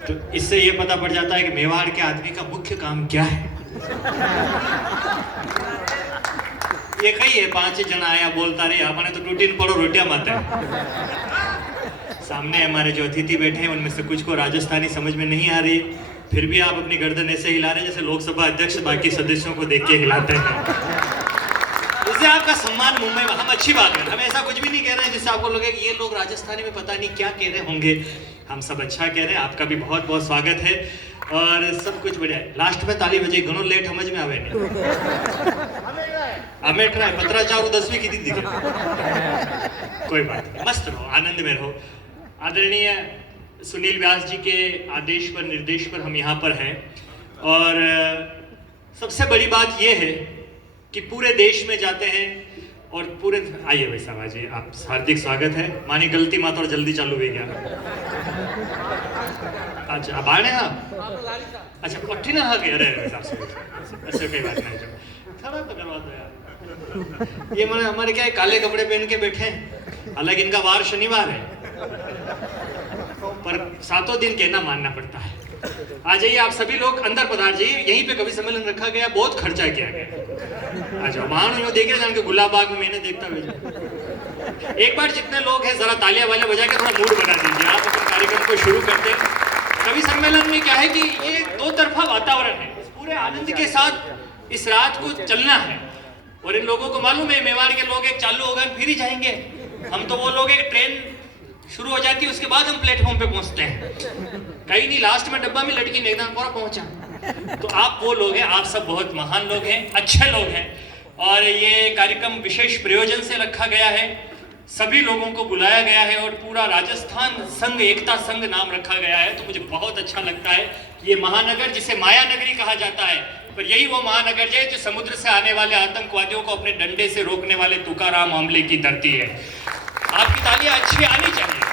तो इससे ये पता पड़ जाता है कि मेवाड़ के आदमी का मुख्य काम क्या है। ये कही है 5 जन आया बोलता रहे आपने तो टूटीन पड़ो रोटियां माते सामने हमारे जो अतिथि बैठे हैं उनमें से कुछ को राजस्थानी समझ में नहीं आ रही, फिर भी आप अपनी गर्दन ऐसे हिला रहे हैं जैसे लोकसभा अध्यक्ष बाकी सदस्यों को देख के हिलाते हैं। इससे आपका सम्मान मुंबई में, हम अच्छी बात है, हम ऐसा कुछ भी नहीं कह रहे हैं जिससे आपको लगे कि ये लोग राजस्थानी में पता नहीं क्या कह रहे होंगे। हम सब अच्छा कह रहे हैं। आपका भी बहुत बहुत स्वागत है और सब कुछ बढ़िया है। लास्ट में ताली बजे घणो लेट समझ में आवे नहीं हमें ट्राई 15/4 की दिखे कोई बात नहीं, मस्त रहो, आनंद में रहो। आदरणीय सुनील व्यास जी के आदेश पर निर्देश पर हम यहाँ पर हैं और सबसे बड़ी बात यह है कि पूरे देश में जाते हैं और पूरे आइए भाई साहब जी, आप हार्दिक स्वागत है। मानी गलती मात और जल्दी चालू हो गया। अच्छा अब आने हाँ अच्छा पट्टी ना हाँ अरे ऐसे कोई बात नहीं, जो थोड़ा तो करवा दो यार। ये मैंने हमारे क्या है काले कपड़े पहन के बैठे हैं, हालांकि इनका वार शनिवार है पर 7 दिन कहना मानना पड़ता है। आ जाइए आप सभी लोग अंदर पधार जाइए, यहीं पे कवि सम्मेलन रखा गया, बहुत खर्चा किया गया। आ जाओ वहां देख रहे जान के गुलाब बाग में मैंने देखता हुआ एक बार जितने लोग हैं जरा तालियां वाले बजा के थोड़ा मूड बना दीजिए। आप अपने कार्यक्रम को शुरू करते हैं। कवि सम्मेलन में क्या है कि ये 2 तरफा वातावरण है, पूरे आनंद के साथ इस रात को चलना है और इन लोगों को मालूम है मेवाड़ के लोग एक चालू होगा फिर ही जाएंगे। हम तो वो लोग एक ट्रेन शुरू हो जाती है उसके बाद हम प्लेटफॉर्म पे पहुंचते हैं, कहीं नहीं लास्ट में डब्बा में लड़की नहीं पूरा पहुंचा। तो आप वो लोग हैं, आप सब बहुत महान लोग हैं, अच्छे लोग हैं और ये कार्यक्रम विशेष प्रयोजन से रखा गया है। सभी लोगों को बुलाया गया है और पूरा राजस्थान संघ एकता संघ नाम रखा गया है। तो मुझे बहुत अच्छा लगता है। ये महानगर जिसे माया नगरी कहा जाता है, पर यही वो महानगर है जो समुद्र से आने वाले आतंकवादियों को अपने डंडे से रोकने वाले तुकाराम आमले की धरती है। आपकी तालियां अच्छी आनी चाहिए।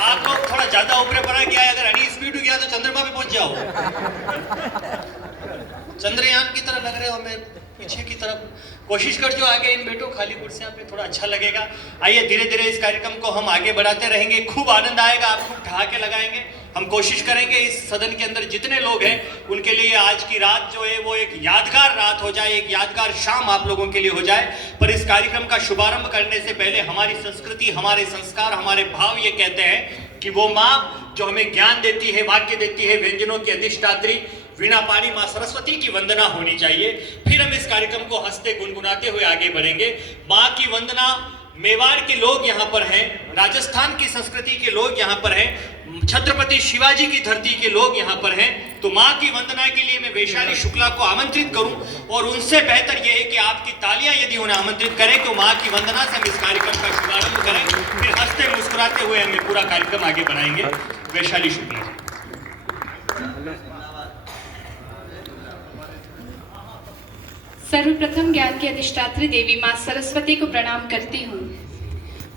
आप लोग थोड़ा ज्यादा ऊपर पड़ा गया है, अगर हनी स्पीड हो गया तो चंद्रमा पे पहुंच जाओ। चंद्रयान की तरह लग रहे हो, मैं पीछे की तरफ कोशिश कर जो आगे इन बैठो खाली कुर्सियां पे, थोड़ा अच्छा लगेगा। आइए धीरे धीरे इस कार्यक्रम को हम आगे बढ़ाते रहेंगे, खूब आनंद आएगा, आप खूब ठहाके लगाएंगे। हम कोशिश करेंगे इस सदन के अंदर जितने लोग हैं उनके लिए आज की रात जो है वो एक यादगार रात हो जाए, एक यादगार शाम आप लोगों के लिए हो जाए। पर इस कार्यक्रम का शुभारंभ करने से पहले हमारी संस्कृति, हमारे संस्कार, हमारे भाव ये कहते हैं कि वो माँ जो हमें ज्ञान देती है, वाक्य देती है, व्यंजनों की अधिष्ठात्री वीणा पाणी माँ सरस्वती की वंदना होनी चाहिए। फिर हम इस कार्यक्रम को हंसते गुनगुनाते हुए आगे बढ़ेंगे। माँ की वंदना, मेवाड़ के लोग यहाँ पर हैं, राजस्थान की संस्कृति के लोग यहाँ पर हैं, छत्रपति शिवाजी की धरती के लोग यहाँ पर हैं। तो माँ की वंदना के लिए मैं वैशाली शुक्ला को आमंत्रित करूं और उनसे बेहतर यह है कि आपकी तालियां यदि उन्हें आमंत्रित करें तो माँ की वंदना से हम इस कार्यक्रम का शुभारंभ करें। फिर हंसते मुस्कुराते हुए हमें पूरा कार्यक्रम आगे बढ़ाएंगे। वैशाली शुक्ला जी। सर्वप्रथम ज्ञान की अधिष्ठात्री देवी माँ सरस्वती को प्रणाम करती हूँ।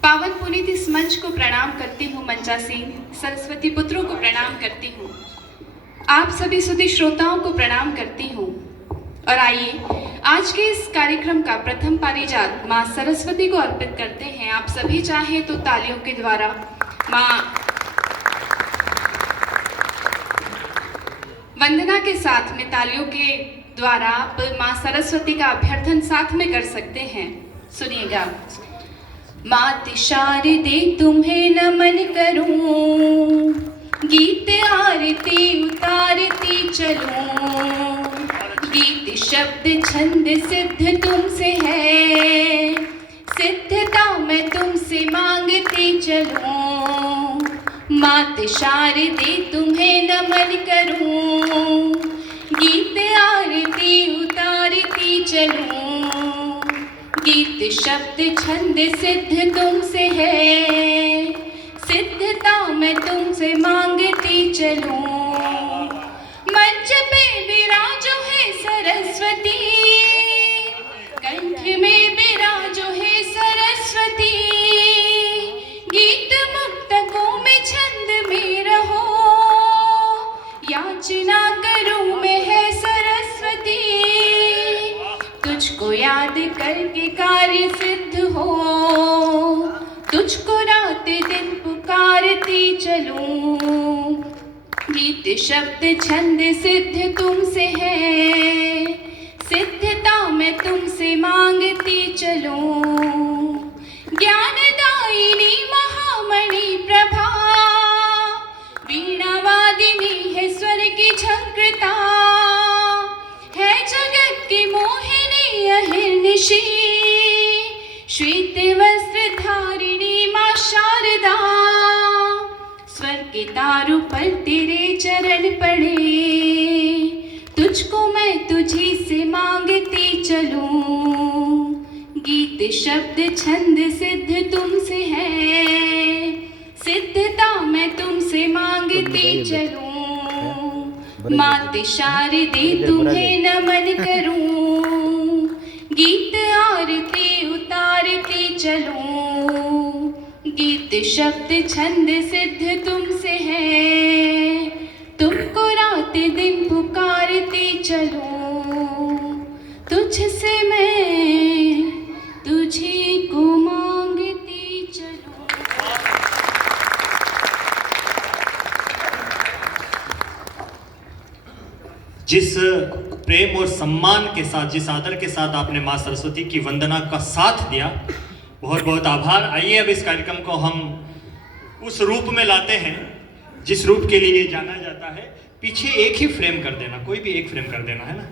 पावन पुनीत इस मंच को प्रणाम करती हूँ। मंचासीन सरस्वती पुत्रों को प्रणाम करती हूँ। आप सभी सुधी श्रोताओं को प्रणाम करती हूँ। और आइए आज के इस कार्यक्रम का प्रथम पारिजात माँ सरस्वती को अर्पित करते हैं। आप सभी चाहे तो तालियों के द्वारा माँ वंदना के साथ में तालियों के द्वारा आप माँ सरस्वती का अभ्यर्थन साथ में कर सकते हैं। सुनिएगा। मात शारदे तुम्हें नमन करूं, गीत आरती उतारती चलूं। गीत शब्द छंद सिद्ध तुमसे है, सिद्धता मैं तुमसे मांगती चलूं। मात शारदे तुम्हें नमन करूं, गीत आरती उतारती चलूं। गीत शब्द छंद सिद्ध तुमसे है, सिद्धता मैं तुमसे मांगती चलूं। मंच पे विराजो है सरस्वती, कंठ में विराजो है सरस्वती। गीत मुक्तकों में छंद में रहो, याचना करूं मैं है सरस्वती। तुझको याद करके कार्य सिद्ध हो, तुझको रात दिन पुकार आरती चलूं। गीत शब्द छंद सिद्ध तुमसे है, सिद्धता मैं तुमसे मांगती चलूं। ज्ञानदायिनी महामणि प्रभा, वीणावादिनी है स्वर की झंकृता, है जगत की मोहिनी अहिर्निशी, श्वेत वस्त्र धारिणी मां शारदा। स्वर के तारों पर तेरे चरण पड़े, तुझको मैं तुझी से मांगती चलूं। गीत शब्द छंद सिद्ध तुमसे है, सिद्धता मैं तुमसे मांगती चलूं। माते शारदे तुम्हें नमन करूं, गीत आरती उतारती चलूं। गीत शब्द छंद सिद्ध तुमसे है, तुमको रात दिन पुकारती चलूं। तुझसे मैं तुझी को मांगती चलूं। जिस प्रेम और सम्मान के साथ, जिस आदर के साथ आपने माँ सरस्वती की वंदना का साथ दिया, बहुत बहुत आभार। आइए अब इस कार्यक्रम को हम उस रूप में लाते हैं जिस रूप के लिए जाना जाता है। पीछे एक ही फ्रेम कर देना, कोई भी एक फ्रेम कर देना, है ना,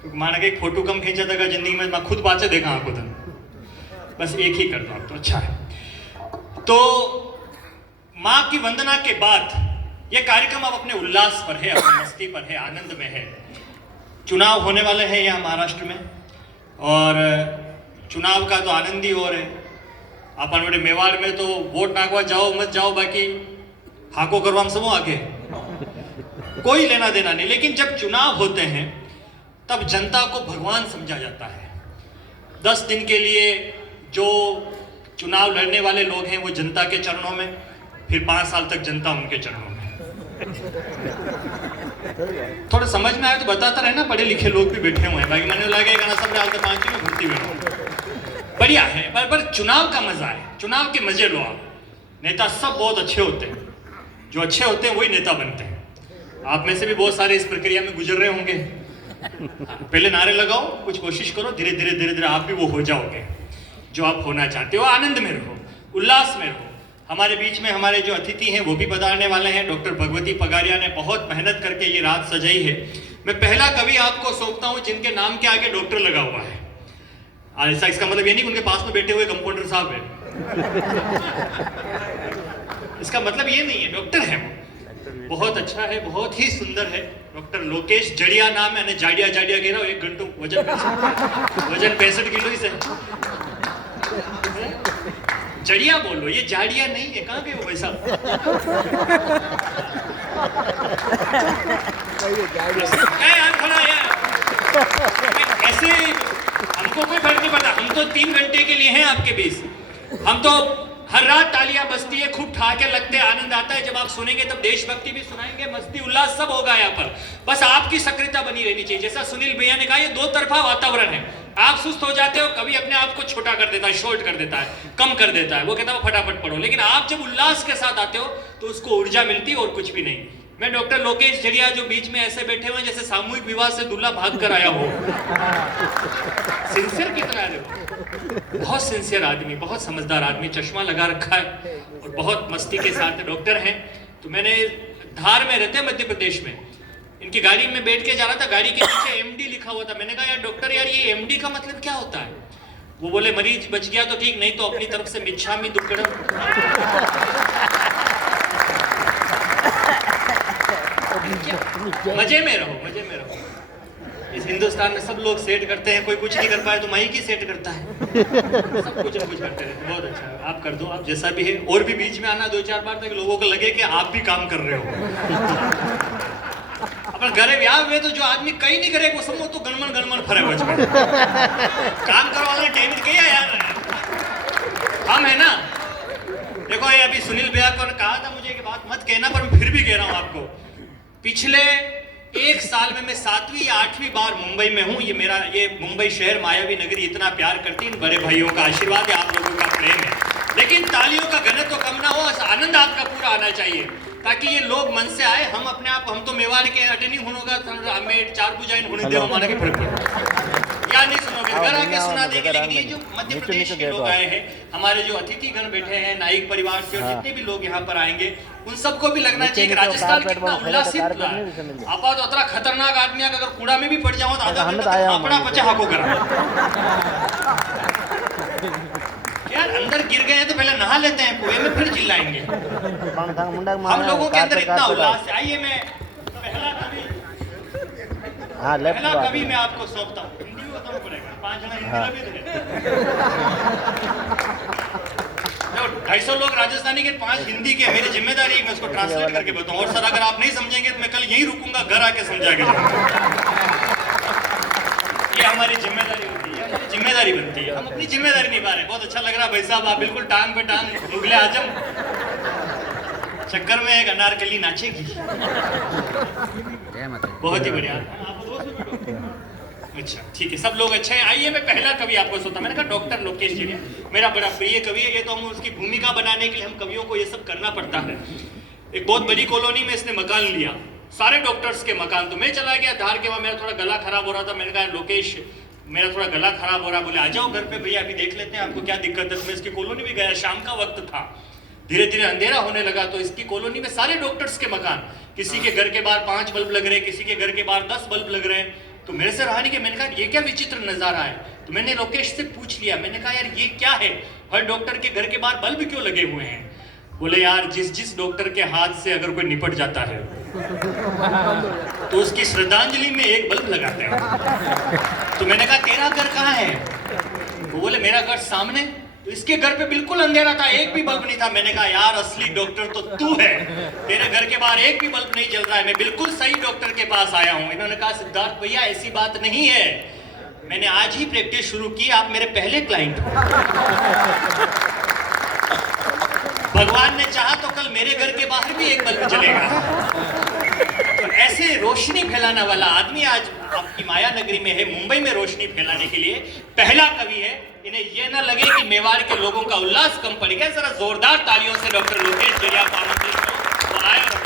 क्योंकि माना कि एक फोटो कम खींचा था जिंदगी में, मैं खुद बाचे देखा आपको तो, बस एक ही कर दो आप तो अच्छा है। तो माँ की वंदना के बाद यह कार्यक्रम अब अपने उल्लास पर है, अपनी मस्ती पर है, आनंद में है। चुनाव होने वाले हैं यहाँ महाराष्ट्र में, और चुनाव का तो आनंद ही और है। अपन बड़े मेवाड़ में तो वोट नागवा जाओ मत जाओ, बाकी हाको करवा हम समूह आके कोई लेना देना नहीं। लेकिन जब चुनाव होते हैं तब जनता को भगवान समझा जाता है। 10 दिन के लिए जो चुनाव लड़ने वाले लोग हैं वो जनता के चरणों में, फिर 5 साल तक जनता उनके चरणों में। थोड़ा समझ में आए तो बताता रहे ना, पढ़े लिखे लोग भी बैठे हुए हैं, बाकी मैंने लगा सब डाल तो 5 में घूमती हुई बढ़िया है। पर चुनाव का मजा है, चुनाव के मजे लो आप। नेता सब बहुत अच्छे होते हैं, जो अच्छे होते हैं वही नेता बनते हैं। आप में से भी बहुत सारे इस प्रक्रिया में गुजर रहे होंगे। पहले नारे लगाओ, कुछ कोशिश करो, धीरे धीरे आप भी वो हो जाओगे जो आप होना चाहते हो। आनंद में रहो, उल्लास में रहो। हमारे बीच में हमारे जो अतिथि हैं वो भी पधारने वाले हैं। डॉक्टर भगवती पगारिया ने बहुत मेहनत करके ये रात सजाई है। मैं पहला कवि आपको सौंपता हूँ जिनके नाम के आगे डॉक्टर लगा हुआ है। ऐसा इसका मतलब ये नहीं उनके पास में बैठे हुए कंपाउंडर साहब है, इसका मतलब ये नहीं है, डॉक्टर है वो। बहुत अच्छा है, बहुत ही सुंदर है। डॉक्टर लोकेश जड़िया नाम है, जाड़िया जाड़िया कह रहा हूँ। 1 घंटों वजन 65 किलो ही से जड़िया बोलो, ये जाड़िया नहीं है। कहाँ गए वो भाई साहब? ऐसे हमको कोई फर्क नहीं पड़ता, हम तो 3 घंटे के लिए हैं आपके बीच। हम तो हर रात तालियां बजती है, खूब ठहाके लगते हैं, आनंद आता है। जब आप सुनेंगे तब देशभक्ति भी सुनाएंगे, मस्ती उल्लास सब होगा यहाँ पर। बस आपकी सक्रियता बनी रहनी चाहिए। जैसा सुनील भैया ने कहा, ये 2 तरफा वातावरण है। आप सुस्त हो जाते हो, कभी अपने आप को छोटा कर देता है, शॉर्ट कर देता है, कम कर देता है, वो कहता है फटाफट पढ़ो। लेकिन आप जब उल्लास के साथ आते हो तो उसको ऊर्जा मिलती है और कुछ भी नहीं। मैं डॉक्टर लोकेश जड़िया जो बीच में ऐसे बैठे हुए जैसे सामूहिक विवाह से दूल्हा भाग कर आया हो। सिंसियर कितना है वो, बहुत सिंसियर आदमी, बहुत समझदार आदमी, चश्मा लगा रखा है और बहुत मस्ती के साथ डॉक्टर हैं। तो मैंने धार में रहते हैं मध्य प्रदेश में, इनकी गाड़ी में बैठ के जा रहा था, गाड़ी के नीचे MD लिखा हुआ था। मैंने कहा यार डॉक्टर, यार ये MD का मतलब क्या होता है? वो बोले मरीज बच गया तो ठीक, नहीं तो अपनी तरफ से मिच्छामी दुक्कडम। मजे में रहो, मजे में रहो। इस हिंदुस्तान में सब लोग सेट करते हैं, कोई कुछ नहीं कर पाए तो माई की सेट करता है। सब कुछ ना कुछ करते रहते। बहुत अच्छा है, आप कर दो, आप जैसा भी है। और भी बीच में आना 2-4 बार तक लोगों को लगे कि आप भी काम कर रहे हो। अपन घरे व्याह हुए तो जो आदमी कहीं नहीं करे वो समझो तो गणमन फरे बचपन काम करो वाले टेनिस के यार हम है ना। देखो ये अभी सुनील भैया को कहा था मुझे कि बात मत कहना, पर मैं फिर भी कह रहा हूँ आपको। पिछले 1 साल में मैं 7वीं या 8वीं बार मुंबई में हूँ। ये मुंबई शहर मायावी नगरी इतना प्यार करती है, इन बड़े भाइयों का आशीर्वाद है, आप लोगों का प्रेम है। लेकिन तालियों का घनत्व कम ना हो, आनंद आपका पूरा आना चाहिए ताकि ये लोग मन से आए। हम अपने आप, हम तो मेवाड़ के अटेंडिंग होगा हमें 4 पूजाएं होने दे हमारे के फर्क पड़े या नहीं सुनोगे, घर आके सुना देंगे। लेकिन ये जो मध्य प्रदेश के लोग आए हैं, हमारे जो अतिथि गण बैठे हैं नाइक परिवार से, और जितने भी लोग यहाँ पर आएंगे उन सबको भी लगना चाहिए कि राजस्थान कितना उल्लासित रहा है। आप तो अतरा खतरनाक आदमी है, अगर कूड़ा में भी पड़ जाओ तो आधा घंटा अपना पचा हाको करा यार। अंदर गिर गए हैं तो पहले नहा लेते हैं कुएं में, फिर चिल्लाएंगे। हम लोगों के अंदर इतना उल्लास है। आइए मैं पहला कवि मैं आपको सौंपता हूँ। हिंदी में बताना पड़ेगा, 5 जने हिंदी में भी 250 लोग राजस्थानी के, 5 हिंदी के। मेरी जिम्मेदारी मैं उसको ट्रांसलेट करके बताऊं। और सर अगर आप नहीं समझेंगे तो मैं कल यहीं रुकूंगा, घर आके समझा। ये हमारी जिम्मेदारी होती है, हमारी जिम्मेदारी बनती है। हम अपनी जिम्मेदारी निभा रहे हैं। बहुत अच्छा लग रहा है भाई साहब, आप बिल्कुल टांग पे टांग मुगले आजम चक्कर में एक अनारकली नाचेगी। बहुत ही बढ़िया। अच्छा ठीक है, सब लोग अच्छे हैं। आइए मैं पहला कवि आपको सुनता। मैंने कहा डॉक्टर लोकेश जी मेरा बड़ा प्रिय कवि है। ये तो हम उसकी भूमिका बनाने के लिए हम कवियों को ये सब करना पड़ता है। एक बहुत बड़ी कॉलोनी में इसने मकान लिया, सारे डॉक्टर्स के मकान। तो मैं चला गया धार के वहाँ, मेरा थोड़ा गला खराब हो रहा था। मैंने कहा लोकेश मेरा थोड़ा गला खराब हो रहा। बोले आ जाओ घर पे भैया, अभी देख लेते हैं आपको क्या दिक्कत है। तो मैं इसकी कॉलोनी में गया, शाम का वक्त था, धीरे धीरे अंधेरा होने लगा। तो इसकी कॉलोनी में सारे डॉक्टर्स के मकान, किसी के घर के बाहर 5 बल्ब लग रहे, किसी के घर के बाहर 10 बल्ब लग रहे हैं। तो मेरे से रहा नहीं कि मैंने कहा ये क्या विचित्र नजारा है। तो मैंने लोकेश से पूछ लिया, मैंने कहा यार ये क्या है, हर डॉक्टर के घर के बाहर बल्ब क्यों लगे हुए हैं। बोले यार जिस डॉक्टर के हाथ से अगर कोई निपट जाता है तो उसकी श्रद्धांजलि में एक बल्ब लगाते हैं। तो मैंने कहा तेरा घर कहाँ है। वो बोले मेरा घर सामने। तो इसके घर पे बिल्कुल अंधेरा था, एक भी बल्ब नहीं था। मैंने कहा यार असली डॉक्टर तो तू है, तेरे घर के बाहर एक भी बल्ब नहीं जल रहा है, मैं बिल्कुल सही डॉक्टर के पास आया हूँ। इन्होंने कहा सिद्धार्थ भैया ऐसी बात नहीं है, मैंने आज ही प्रैक्टिस शुरू की, आप मेरे पहले क्लाइंट हो। भगवान ने चाहा तो कल मेरे घर के बाहर भी एक बल्ब जलेगा। तो ऐसे रोशनी फैलाने वाला आदमी आज आपकी माया नगरी में है, मुंबई में रोशनी फैलाने के लिए पहला कवि है। इन्हें यह ना लगे कि मेवाड़ के लोगों का उल्लास कम पड़ गया। जरा जोरदार तालियों से डॉक्टर लोकेश जरिया को आमंत्रित करो, वो आए और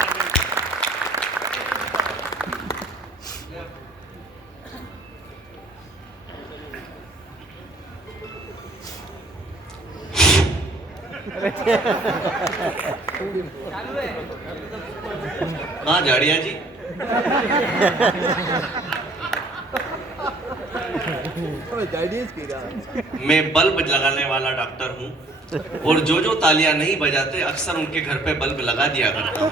हाँ झाड़िया जी, मैं बल्ब लगाने वाला डॉक्टर हूँ और जो तालियां नहीं बजाते अक्सर उनके घर पे बल्ब लगा दिया करता हूँ।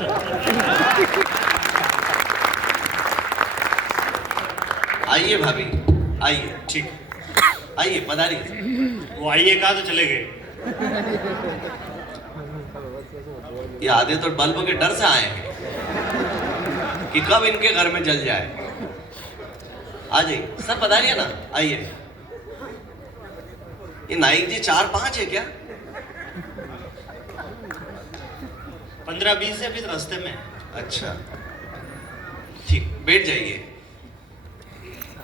आइए भाभी, आइए, ठीक, आइए पधारिए। वो आइए कहा तो चले गए। ये आधे तो बल्ब के डर से आए हैं कि कब इनके घर में जल जाए। आ जाइए सर, पधारिए ना, आइए। ये नाइक जी 4-5 है क्या? 15-20 है अभी रास्ते में। अच्छा ठीक, बैठ जाइए।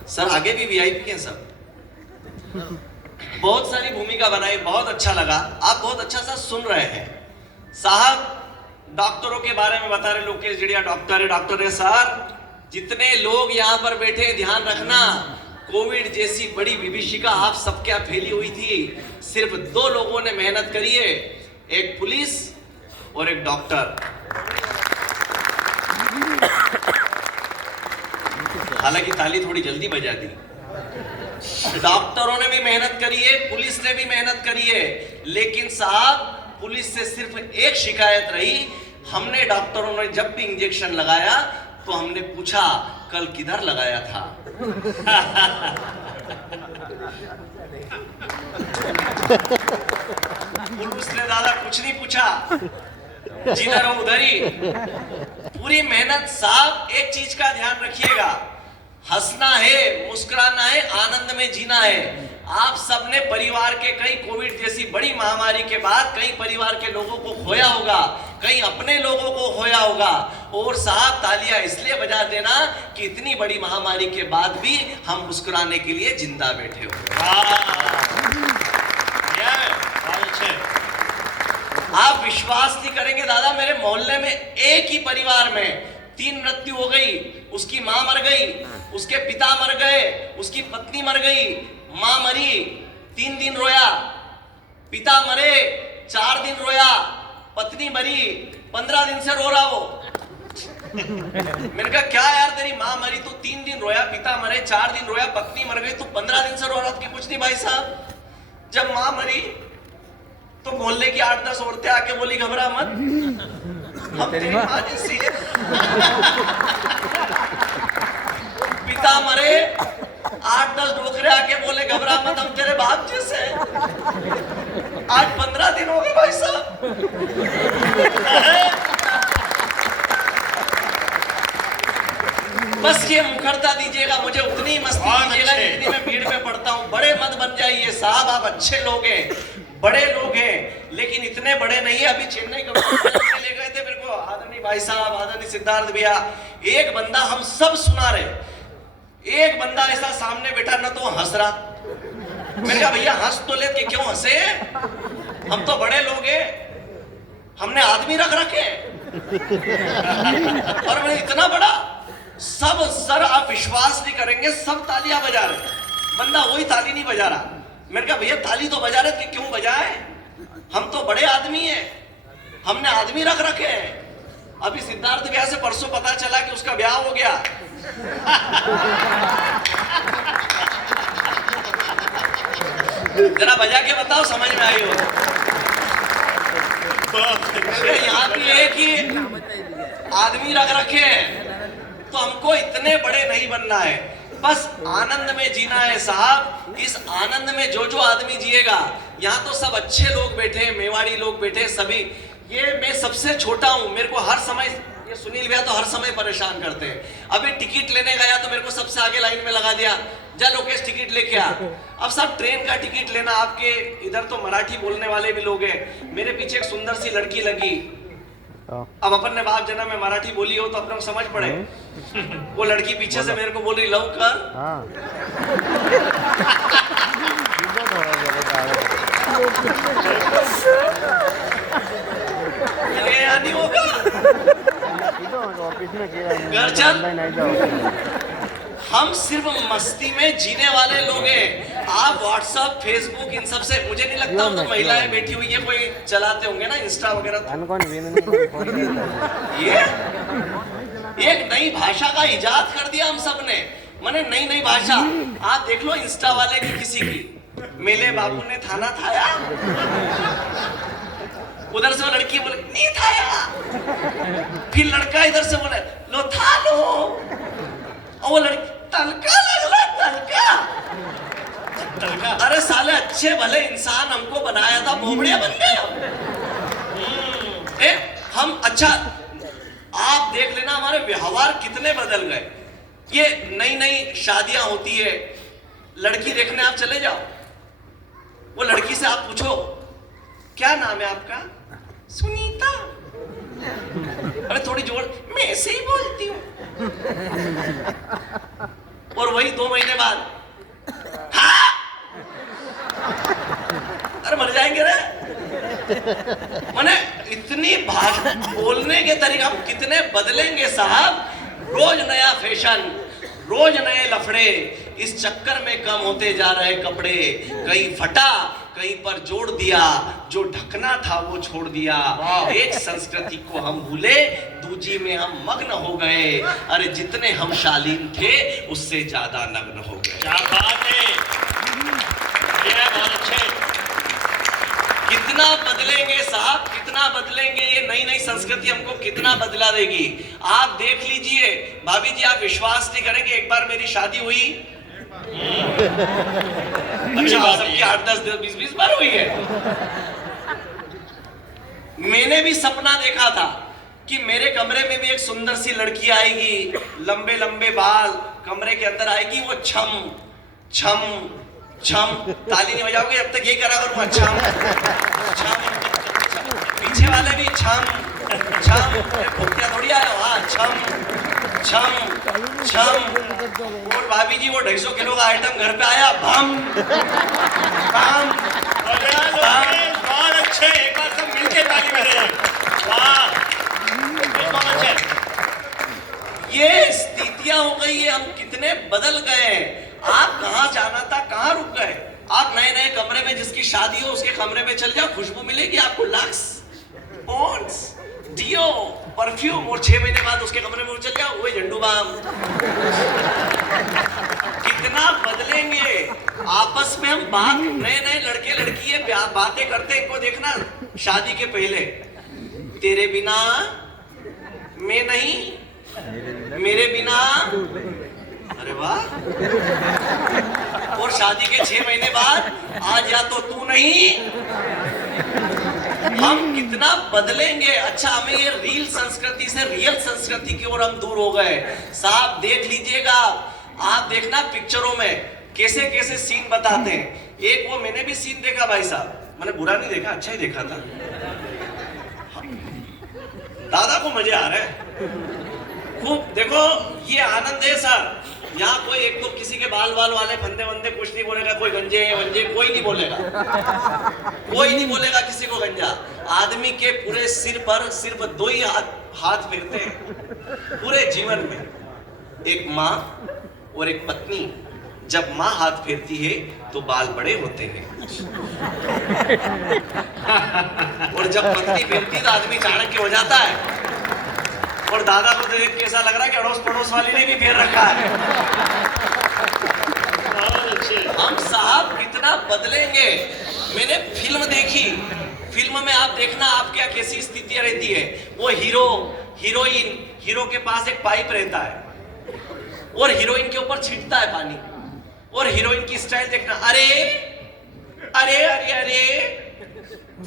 सर आगे भी वीआईपी हैं सब। बहुत सारी भूमिका बनाई, बहुत अच्छा लगा। आप बहुत अच्छा सा सुन रहे हैं साहब। डॉक्टरों के बारे में बता रहे लोकेश जड़िया डॉक्टर है सर। जितने लोग यहाँ पर बैठे ध्यान रखना, कोविड जैसी बड़ी विभीषिका आप सबके यहाँ फैली हुई थी, सिर्फ 2 लोगों ने मेहनत करी है, एक पुलिस और एक डॉक्टर। हालांकि ताली थोड़ी जल्दी बजा दी। डॉक्टरों ने भी मेहनत करी है, पुलिस ने भी मेहनत करी है, लेकिन साहब पुलिस से सिर्फ एक शिकायत रही। हमने डॉक्टरों ने जब भी इंजेक्शन लगाया तो हमने पूछा कल किधर लगाया था। पुलिस ने दादा कुछ नहीं पूछा, जिधर हो उधर ही। पूरी मेहनत। साहब एक चीज का ध्यान रखिएगा, हंसना है, मुस्कुराना है, आनंद में जीना है। आप सबने परिवार के कई कोविड जैसी बड़ी महामारी के बाद कई परिवार के लोगों को खोया होगा, कई अपने लोगों को खोया होगा। और साहब तालियां इसलिए बजा देना कि इतनी बड़ी महामारी के बाद भी हम मुस्कुराने के लिए जिंदा बैठे हो। आप विश्वास नहीं करेंगे दादा, मेरे मोहल्ले में एक ही परिवार में 3 मृत्यु हो गई। उसकी माँ मर गई, उसके पिता मर गए, उसकी पत्नी मर गई। माँ मरी 3 दिन रोया, पिता मरे 4 दिन रोया, पत्नी मरी 15 दिन से रो रहा वो। मैंने कहा क्या यार, तेरी माँ मरी तो 3 दिन रोया, पिता मरे 4 दिन रोया, पत्नी मर गई, तू 15 दिन से रो रहा था। कुछ नहीं भाई साहब, जब माँ मरी तो मोहल्ले की 8-10 औरतें आके बोली घबरा मत, हम तेरी माँ जैसी है। पिता मरे 8-10 डोकरे आके बोले घबरा मत, हम तेरे बाप जैसे हैं। आज 15 दिन हो गए भाई साहब। बस ये मुखरता दीजिएगा मुझे, उतनी मस्ती दीजिएगा जितनी मैं भीड़ में पड़ता हूँ। बड़े मत बन जाइए साहब, आप अच्छे लोग हैं, बड़े लोग हैं, लेकिन इतने बड़े नहीं है। अभी चेन्नई ले गए थे मेरे को आदरणीय भाई साहब, आदरणीय सिद्धार्थ भैया, एक बंदा, हम सब सुना रहे, एक बंदा ऐसा सामने बैठा ना तो हंस रहा। मैंने कहा भैया हंस तो ले, के क्यों हंसे, हम तो बड़े लोग हैं, हमने आदमी रख रखे। और मैं इतना बड़ा, सब सर आप विश्वास नहीं करेंगे, सब तालियां बजा रहे, बंदा वही ताली नहीं बजा रहा। मैंने कहा भैया ताली तो बजा रहे थे, क्यों बजाए, हम तो बड़े आदमी हैं, हमने आदमी रख रखे हैं। अभी सिद्धार्थ भैया से परसों पता चला कि उसका ब्याह हो गया। जरा बजा के बताओ, समझ में आई हो। यहाँ भी एक ही आदमी रख रखे हैं, तो हमको इतने बड़े नहीं बनना है, बस आनंद में जीना है साहब। इस आनंद में जो जो आदमी जिएगा, यहाँ तो सब अच्छे लोग बैठे, मेवाड़ी लोग बैठे सभी। ये मैं सबसे छोटा हूँ, मेरे को हर समय, ये सुनील भैया तो हर समय परेशान करते हैं। अभी टिकट लेने गया तो मेरे को सबसे आगे लाइन में लगा दिया, जा लोकेश टिकट लेके आ। अब सब ट्रेन का टिकट लेना, आपके इधर तो मराठी बोलने वाले भी लोग हैं। मेरे पीछे एक सुंदर सी लड़की लगी, अब अपन ने बाप जन्म में मराठी बोली हो तो अपने को समझ पड़े। वो लड़की पीछे से मेरे को बोल रही लव कर। नहीं होगा, घर चल। हम सिर्फ मस्ती में जीने वाले लोग हैं। आप व्हाट्सएप, फेसबुक, इन सब से मुझे नहीं लगता तो महिलाएं बैठी हुई है, कोई चलाते होंगे ना इंस्टा वगैरह। ये एक नई भाषा का इजाद कर दिया हम सब ने, माने नई नई भाषा। आप देख लो इंस्टा वाले की, किसी की मेले बाबू ने थाना थाया, उधर से वो लड़की बोले नहीं थाया, फिर लड़का इधर से बोले लो था लो, और वो लड़की तलका लगला, तलका तलका। अरे साले अच्छे भले इंसान हमको बनाया था, बोबड़िया बन गए हम। अच्छा आप देख लेना हमारे व्यवहार कितने बदल गए। ये नई नई शादियां होती है, लड़की देखने आप चले जाओ, वो लड़की से आप पूछो क्या नाम है आपका, सुनीता। अरे थोड़ी जोर, मैं ऐसे ही बोलती हूँ। और वही 2 महीने बाद हाँ? अरे मर जाएंगे रे। माने इतनी भाषा बोलने के तरीके हम कितने बदलेंगे साहब। रोज नया फैशन, रोज नए लफड़े, इस चक्कर में कम होते जा रहे कपड़े। कहीं फटा, कहीं पर जोड़ दिया, जो ढकना था वो छोड़ दिया। एक संस्कृति को हम भूले, दूजी में हम मग्न हो गए। अरे जितने हम शालीन थे उससे ज्यादा नग्न हो गए। क्या बात है, ये बहुत अच्छे। कितना बदलेंगे साहब, कितना बदलेंगे। ये नई नई संस्कृति हमको कितना बदला देगी। आप देख लीजिए भाभी जी, आप विश्वास नहीं करेंगे, एक बार मेरी शादी हुई, अच्छा सबकी 8-10 20-20 बार हुई है। मैंने भी सपना देखा था कि मेरे कमरे में भी एक सुंदर सी लड़की आएगी, लंबे लंबे बाल, कमरे के अंदर आएगी, वो छम छम छम, ताली नहीं बजाओगे जब तक यही करा करूंगा, छम छम, पीछे वाले भी छम छम, भूतिया थोड़ी आया, हाँ छम छम छम। और भाभी जी वो 250 किलो का आइटम घर पे आया, भम भम। बहुत अच्छे, एक बार सब मिलके ताली बजाइए। वाह, बहुत अच्छे। ये स्थितियां हो गई है, हम कितने बदल गए हैं। आप कहां जाना था, कहां रुक गए। आप नए नए कमरे में, जिसकी शादी हो उसके कमरे में चल जाओ, खुशबू मिलेगी आपको, लक्स, पॉन्ड्स, डियो, परफ्यूम। और 6 महीने बाद उसके कमरे में चल जाओ, वो झंडू बाम। कितना बदलेंगे। आपस में हम बात, नए नए लड़के लड़की ये बातें करते, इनको देखना शादी के पहले, तेरे बिना मैं नहीं, मेरे बिना, अरे वाह। और शादी के 6 महीने बाद, आज या तो तू नहीं। हम कितना बदलेंगे। अच्छा, हमें ये रील संस्कृति से रियल संस्कृति की ओर हम दूर हो गए। साहब देख लीजिएगा, आप देखना पिक्चरों में कैसे कैसे सीन बताते हैं। एक वो मैंने भी सीन देखा भाई साहब, मैंने बुरा नहीं देखा, अच्छा ही देखा था। दादा को मजे आ रहे हैं खूब। देखो ये आनंद है सर, यहाँ कोई एक तो किसी के बाल वाले फंदे वंदे कुछ नहीं बोलेगा, कोई गंजे वंजे कोई नहीं बोलेगा, कोई नहीं बोलेगा किसी को गंजा। आदमी के पूरे सिर पर सिर्फ 2 ही हाथ फिरते हैं पूरे जीवन में, एक माँ और एक पत्नी। जब माँ हाथ फेरती है तो बाल बड़े होते हैं, और जब पत्नी फेरती तो आदमी चाणक्य हो जाता है। और दादा को देख के ऐसा लग रहा है कि अड़ोस पड़ोस वाली ने भी फेर रखा है। हम साहब कितना बदलेंगे। मैंने फिल्म देखी, फिल्म में आप देखना आप क्या कैसी स्थितियां रहती है। वो हीरो हीरोइन, हीरो के पास एक पाइप रहता है और हीरोइन के ऊपर छींटता है पानी, और हीरोइन की स्टाइल देखना, अरे अरे अरे अरे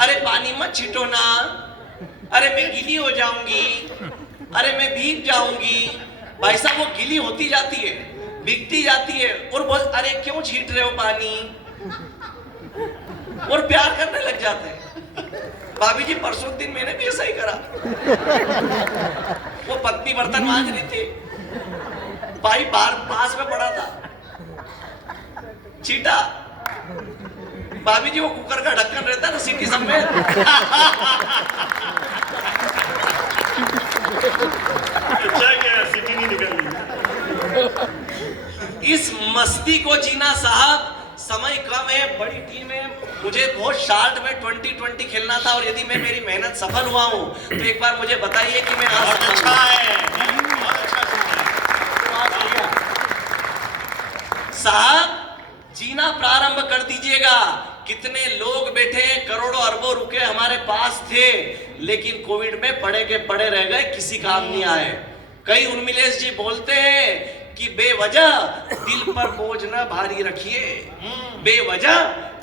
अरे पानी मत छींटो ना, अरे मैं गीली हो जाऊंगी, अरे मैं भीग जाऊंगी। भाई साहब वो गीली होती जाती है, भीगती जाती है, और बोल अरे क्यों छींट रहे हो पानी, और प्यार करने लग जाते हैं। भाभी जी परसों दिन मैंने भी ऐसा ही करा। वो पत्नी बर्तन मांज रही थी, भाई बाहर पास में पड़ा था, चीटा। भाभी जी वो कुकर का ढक्कन रहता है ना सीटी समेत, अच्छा क्या सिटी नहीं निकल रही। इस मस्ती को जीना साहब, समय कम है, बड़ी टीम है, मुझे बहुत शार्ट में 2020 खेलना था, और यदि मैं मेरी मेहनत सफल हुआ हूं तो एक बार मुझे बताइए कि मैं बहुत अच्छा है, बहुत अच्छा साहब जीना प्रारंभ कर दीजिएगा। कितने लोग बैठे हैं, करोड़ों अरबों रुपए हमारे पास थे, लेकिन कोविड में पड़े के पड़े रह गए, किसी काम नहीं आए। कई उर्मिलेश जी बोलते हैं कि बेवजह दिल पर बोझ न भारी रखिए, बेवजह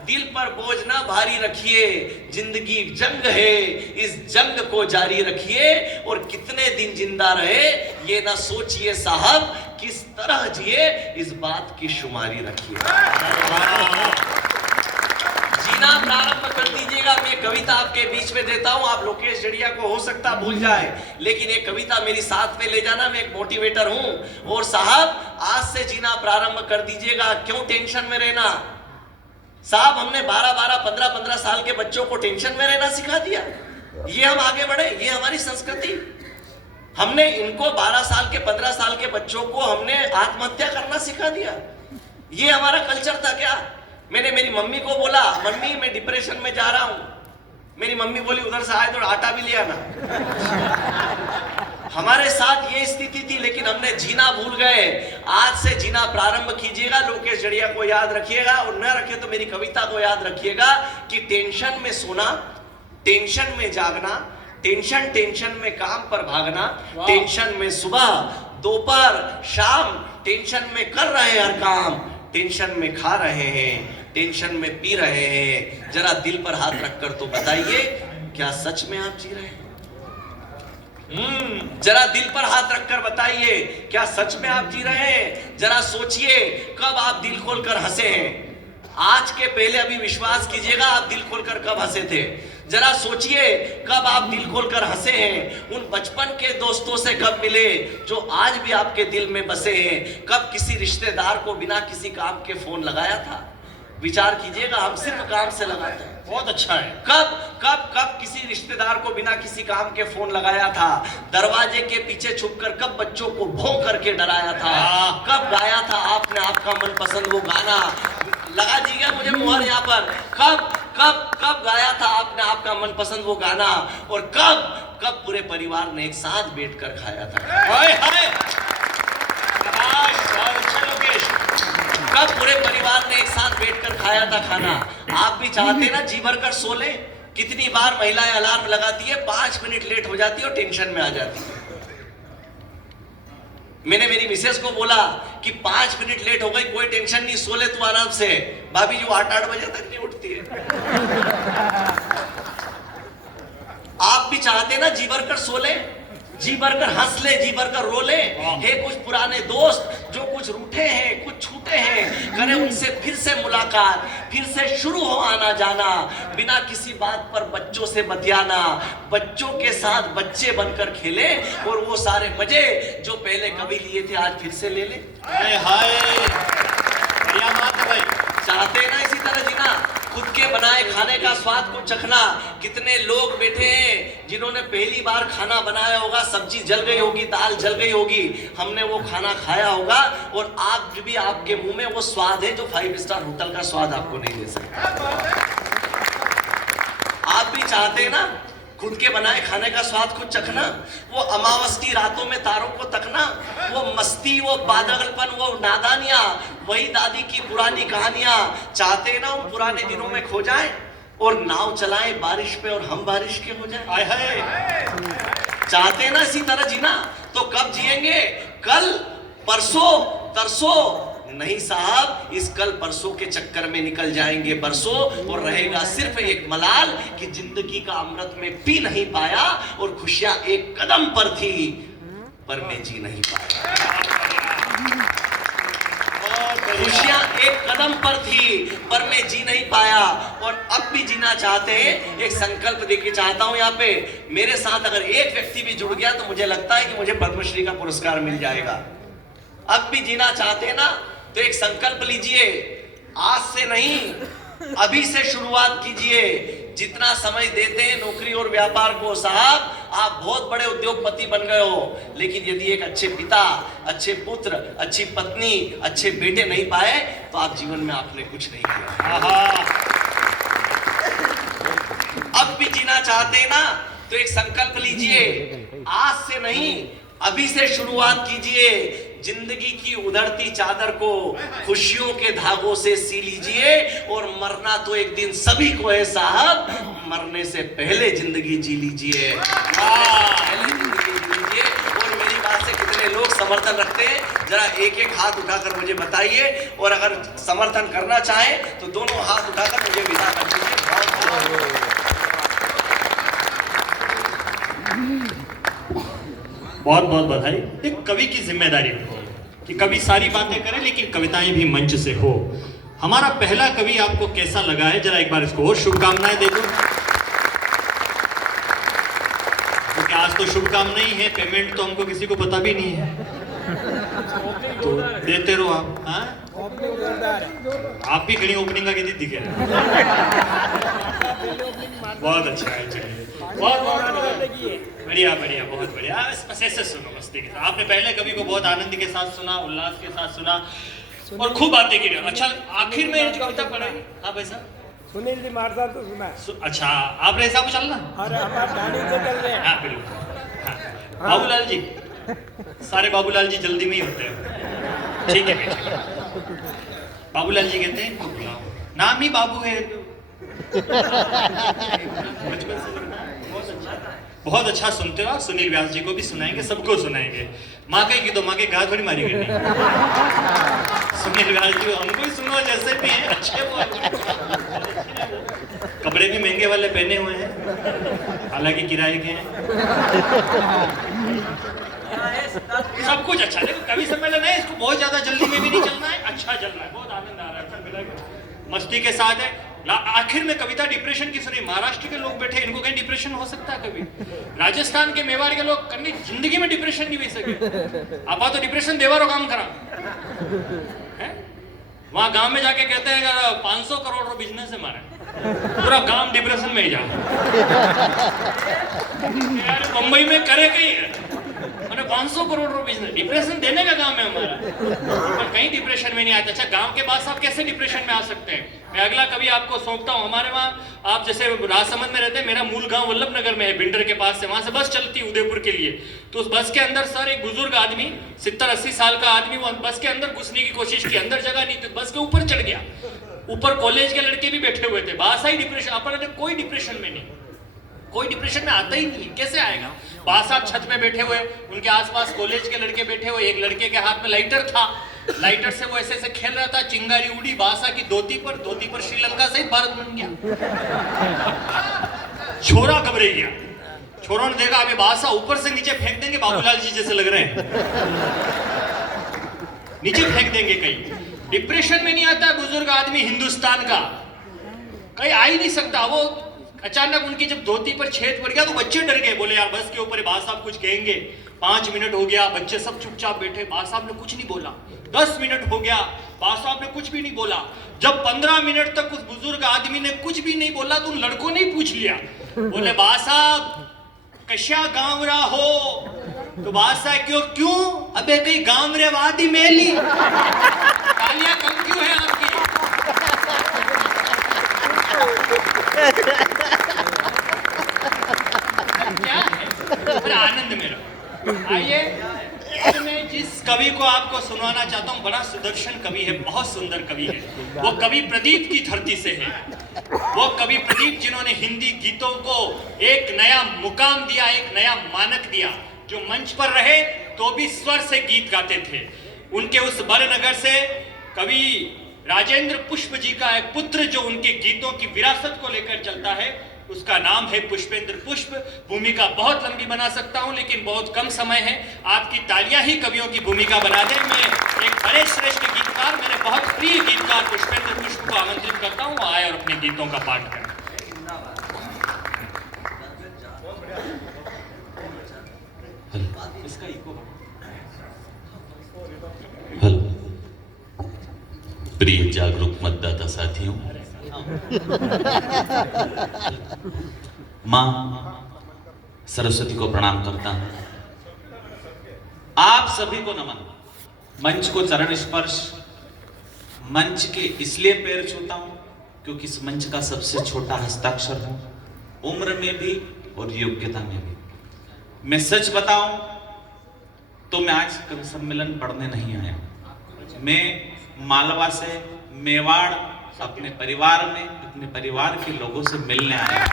दिल पर बोझ ना भारी रखिए, जिंदगी जंग है, इस जंग को जारी रखिए, और कितने दिन जिंदा रहे ये ना सोचिए साहब, किस तरह जिए इस बात की शुमारी रखिए। जीना प्रारंभ कर दीजिएगा। मैं कविता आपके बीच में देता हूं, आप लोकेश जड़िया को हो सकता भूल जाए, लेकिन एक कविता मेरी साथ में ले जाना, मैं एक मोटिवेटर हूं। और साहब आज से जीना प्रारंभ कर दीजिएगा। क्यों टेंशन में रहना साहब, हमने 12-12, 15-15 साल के बच्चों को टेंशन में रहना सिखा दिया। ये हम आगे बढ़े, ये हमारी संस्कृति। हमने इनको 12 साल के 15 साल के बच्चों को हमने आत्महत्या करना सिखा दिया। ये हमारा कल्चर था क्या? मैंने मेरी मम्मी को बोला, मम्मी मैं डिप्रेशन में जा रहा हूं। मेरी मम्मी बोली उधर से आए तो आटा भी ले आना। हमारे साथ ये स्थिति थी, लेकिन हमने जीना भूल गए। आज से जीना प्रारंभ कीजिएगा। लोकेश जड़िया को याद रखिएगा, और न रखे तो मेरी कविता को याद रखिएगा कि टेंशन में सोना, टेंशन में जागना, टेंशन में काम पर भागना, टेंशन में सुबह दोपहर शाम, टेंशन में कर रहे हैं हर काम, टेंशन में खा रहे हैं, टेंशन में पी रहे हैं। जरा दिल पर हाथ रखकर तो बताइए, क्या सच में आप जी रहे हैं? जरा दिल पर हाथ रखकर बताइए, क्या सच में आप जी रहे हैं? जरा सोचिए, कब आप दिल खोलकर हंसे हैं? आज के पहले अभी विश्वास कीजिएगा, आप दिल खोलकर कब हंसे थे? जरा सोचिए, कब आप दिल खोलकर हंसे हैं? उन बचपन के दोस्तों से कब मिले जो आज भी आपके दिल में बसे हैं? कब किसी रिश्तेदार को बिना किसी काम के फोन लगाया था? विचार कीजिएगा, हम सिर्फ काम से लगाते हैं। बहुत अच्छा है। कब कब कब किसी रिश्तेदार को बिना किसी काम के फोन लगाया था, दरवाजे के पीछे छुपकर कब बच्चों को भौं करके डराया था, कब गाया था आपने आपका मनपसंद वो गाना, लगा दीजिएगा मुझे मुहर यहाँ पर, कब कब कब गाया था आपने आपका मनपसंद वो गाना, और कब कब पूरे परिवार ने एक साथ बैठकर खाया था। हाय हाय, बहुत अच्छा लोकेश। कब पूरे परिवार ने एक साथ बैठकर खाया था खाना। आप भी चाहते ना जी भर कर सो ले। कितनी बार महिलाएं अलार्म लगाती है, 5 मिनट लेट हो जाती है और टेंशन में आ जाती है। मैंने मेरी मिसेस को बोला कि 5 मिनट लेट हो गई, कोई टेंशन नहीं, सो ले तू आराम से। भाभी जी 8-8 बजे तक नहीं उठती है। आप भी चाहते ना जी भर कर सो ले, जी भर कर हंस ले, जी भर कर रो ले। हे कुछ पुराने दोस्त जो कुछ रूठे हैं, कुछ छूटे हैं, करें उनसे फिर से मुलाकात, फिर से शुरू हो आना जाना, बिना किसी बात पर बच्चों से बतियाना, बच्चों के साथ बच्चे बनकर खेले, और वो सारे मजे जो पहले कभी लिए थे आज फिर से ले ले। हाय हाय, बढ़िया बात है भाई। चाहते हैं ना इसी तरह जीना, खुद के बनाए खाने का स्वाद को चखना। कितने लोग बैठे हैं जिन्होंने पहली बार खाना बनाया होगा, सब्जी जल गई होगी, दाल जल गई होगी, हमने वो खाना खाया होगा, और आज भी आपके मुंह में वो स्वाद है जो 5 स्टार होटल का स्वाद आपको नहीं दे सकता। आप भी चाहते हैं ना खुद के बनाए खाने का स्वाद को चखना, वो अमावस की रातों में तारों को तकना, वो मस्ती, वो बादलपन, वो नादानियां, वही दादी की पुरानी कहानियां। चाहते हैं ना उन पुराने दिनों में खो जाए और नाव चलाएं बारिश पे और हम बारिश के हो जाए। हाय हाय, चाहते हैं ना इसी तरह जीना, तो कब जिएंगे? कल, परसों, तरसों नहीं साहब, इस कल परसों के चक्कर में निकल जाएंगे बरसों, और रहेगा सिर्फ एक मलाल कि जिंदगी का अमृत में पी नहीं पाया, और खुशियां एक कदम पर थी पर मैं जी नहीं पाया। खुशियां एक कदम पर थी पर मैं जी नहीं पाया, और अब भी जीना चाहते हैं। एक संकल्प देके चाहता हूं यहाँ पे, मेरे साथ अगर एक व्यक्ति भी जुड़ गया तो मुझे लगता है कि मुझे पद्मश्री का पुरस्कार मिल जाएगा। अब भी जीना चाहते हैं ना, तो एक संकल्प लीजिए, आज से नहीं अभी से शुरुआत कीजिए। जितना समय देते हैं नौकरी और व्यापार को साहब, आप बहुत बड़े उद्योगपति बन गए हो, लेकिन यदि एक अच्छे पिता, अच्छे पुत्र, अच्छी पत्नी, अच्छे बेटे नहीं पाए तो आप जीवन में आपने कुछ नहीं किया। अब भी जीना चाहते हैं ना, तो एक संकल्प लीजिए, आज से नहीं अभी से शुरुआत कीजिए। जिंदगी की उधड़ती चादर को खुशियों के धागों से सी लीजिए, और मरना तो एक दिन सभी को है साहब, मरने से पहले जिंदगी जी लीजिए। पहले जिंदगी जी लीजिए। और मेरी बात से कितने लोग समर्थन रखते हैं, जरा एक एक हाथ उठाकर मुझे बताइए, और अगर समर्थन करना चाहे तो दोनों हाथ उठाकर मुझे विदा कर दीजिए। बहुत बहुत बधाई। एक कवि की जिम्मेदारी होती है कि कवि सारी बातें करे लेकिन कविताएं भी मंच से हो। हमारा पहला कवि आपको कैसा लगा है, जरा एक बार इसको और शुभकामनाएं दे दो, क्योंकि आज तो शुभकामनाएं ही है, पेमेंट तो हमको किसी को पता भी नहीं है, तो देते रहो आप। हाँ, आप भी घड़ी ओपनिंग का कहती दिखे। बहुत अच्छा है, चलिए बहुत बढ़िया बढ़िया, बहुत बढ़िया। बस ऐसे सुनो मस्ती के साथ। आपने पहले कवि को बहुत आनंद के साथ सुना, उल्लास के साथ सुना, और खूब बातें की। अच्छा, आखिर में कविता पढ़ाई। हाँ भाई साहब, सुनील जी मार साहब तो सुना। अच्छा, आप रहे साहब चलना। अरे हमारे गाड़ी से चल रहे हैं। हाँ बिल्कुल। हाँ, बाबूलाल जी, सारे बाबूलाल जी जल्दी में ही होते हैं। ठीक है, बाबूलाल जी कहते हैं इनको बुलाओ, नाम ही बाबू है। बचपन से बहुत अच्छा सुनते हो आप। सुनील व्यास जी को भी सुनाएंगे, सबको सुनाएंगे। माँ कहीं की तो माँ के कहा थोड़ी मारी करनी। सुनील व्यास जी हमको ही सुनो, जैसे भी हैं अच्छे वो, कपड़े भी महंगे वाले पहने हुए हैं, हालांकि किराए के हैं। सब कुछ अच्छा। देखो कवि सम्मेलन है, इसको बहुत ज्यादा जल्दी में भी नहीं चलना है, अच्छा चलना है। बहुत आनंद आ रहा है, अच्छा मिला, मस्ती के साथ है। आखिर में कविता डिप्रेशन की सुनी। महाराष्ट्र के लोग बैठे, इनको कहीं डिप्रेशन हो सकता है कभी? राजस्थान के मेवाड़ के लोग कभी जिंदगी में डिप्रेशन नहीं भी सके। आप तो डिप्रेशन देवारो काम करा है। वहां गांव में जाके कहते हैं 500 करोड़ रो बिजनेस है हमारा, पूरा गांव डिप्रेशन में ही जा यार मुंबई में करे कहीं है 500 करोड़ रो बिजनेस, डिप्रेशन देने का काम है हमारा, पर कहीं डिप्रेशन में नहीं आते। अच्छा गांव के बाद आप कैसे डिप्रेशन में आ सकते हैं? मैं अगला कभी आपको सौंपता हूँ। हमारे वहाँ आप जैसे राजसमंद में रहते हैं, मेरा मूल गांव वल्लभ नगर में है, बिंडर के पास से, वहां से बस चलती है उदयपुर के लिए। तो उस बस के अंदर सर एक बुजुर्ग आदमी 70-80 साल का आदमी वो बस के अंदर घुसने की कोशिश की, अंदर जगह नहीं थी, बस के ऊपर चढ़ गया। ऊपर कॉलेज के लड़के भी बैठे हुए थे, बासा ही डिप्रेशन। अपन कोई डिप्रेशन में नहीं, कोई डिप्रेशन में आता ही नहीं, कैसे आएगा? बास साहब छत में बैठे हुए, उनके आसपास कॉलेज के लड़के बैठे हुए, एक लड़के के हाथ में लाइटर था, लाइटर से वो ऐसे ऐसे खेल रहा था, चिंगारी उड़ी बासा की धोती पर श्रीलंका सहित भारत बन गया। छोरा घबरा गया, छोरों ने देखा अभी बासा ऊपर से नीचे फेंक देंगे, बाबूलाल जी जैसे लग रहे हैं, नीचे फेंक देंगे कहीं। डिप्रेशन में नहीं आता बुजुर्ग आदमी हिंदुस्तान का, कहीं आ ही नहीं सकता। वो अचानक उनकी जब धोती पर छेद पड़ गया तो बच्चे डर गए, बोले यार बस के ऊपर बास साहब कुछ कहेंगे। 5 मिनट हो गया, बच्चे सब चुपचाप बैठे, बास साहब ने कुछ नहीं बोला। 10 मिनट हो गया, बास साहब ने कुछ भी नहीं बोला। जब 15 मिनट तक उस बुजुर्ग आदमी ने कुछ भी नहीं बोला तो उन लड़कों ने पूछ लिया, बोले बास साहब कशा गांवरा हो? तो बास साहब क्यों? अबे कहीं गांवरे वादी मेली, तालियां कम क्यों है आपकी? क्या है? बड़ा आनंद मेरा। आइए मैं जिस कवि को आपको सुनाना चाहता हूँ, बड़ा सुदर्शन कवि है, बहुत सुंदर कवि है। वो कवि प्रदीप की धरती से है। वो कवि प्रदीप जिन्होंने हिंदी गीतों को एक नया मुकाम दिया, एक नया मानक दिया, जो मंच पर रहे तो भी स्वर से गीत गाते थे। उनके उस बरनगर से कवि राजेंद्र पुष्प जी का एक पुत्र जो उनके गीतों की विरासत को लेकर चलता है, उसका नाम है पुष्पेंद्र पुष्प। भूमिका बहुत लंबी बना सकता हूं लेकिन बहुत कम समय है, आपकी तालियां ही कवियों की भूमिका बना दे। मैं एक बड़े श्रेष्ठ गीतकार, मेरे बहुत प्रिय गीतकार पुष्पेंद्र पुष्प को आमंत्रित करता हूं, वो आए और अपने गीतों का पाठ करें। इसका इको प्रिय जागरूक मतदाता साथियों, मां सरस्वती को प्रणाम करता हूं। आप सभी को नमन। मंच को चरण स्पर्श, मंच के इसलिए पैर छूता हूं क्योंकि इस मंच का सबसे छोटा हस्ताक्षर हूं, उम्र में भी और योग्यता में भी। मैं सच बताऊं तो मैं आज कवि सम्मेलन पढ़ने नहीं आया। मैं मालवा से मेवाड़ अपने परिवार में, अपने परिवार के लोगों से मिलने आया।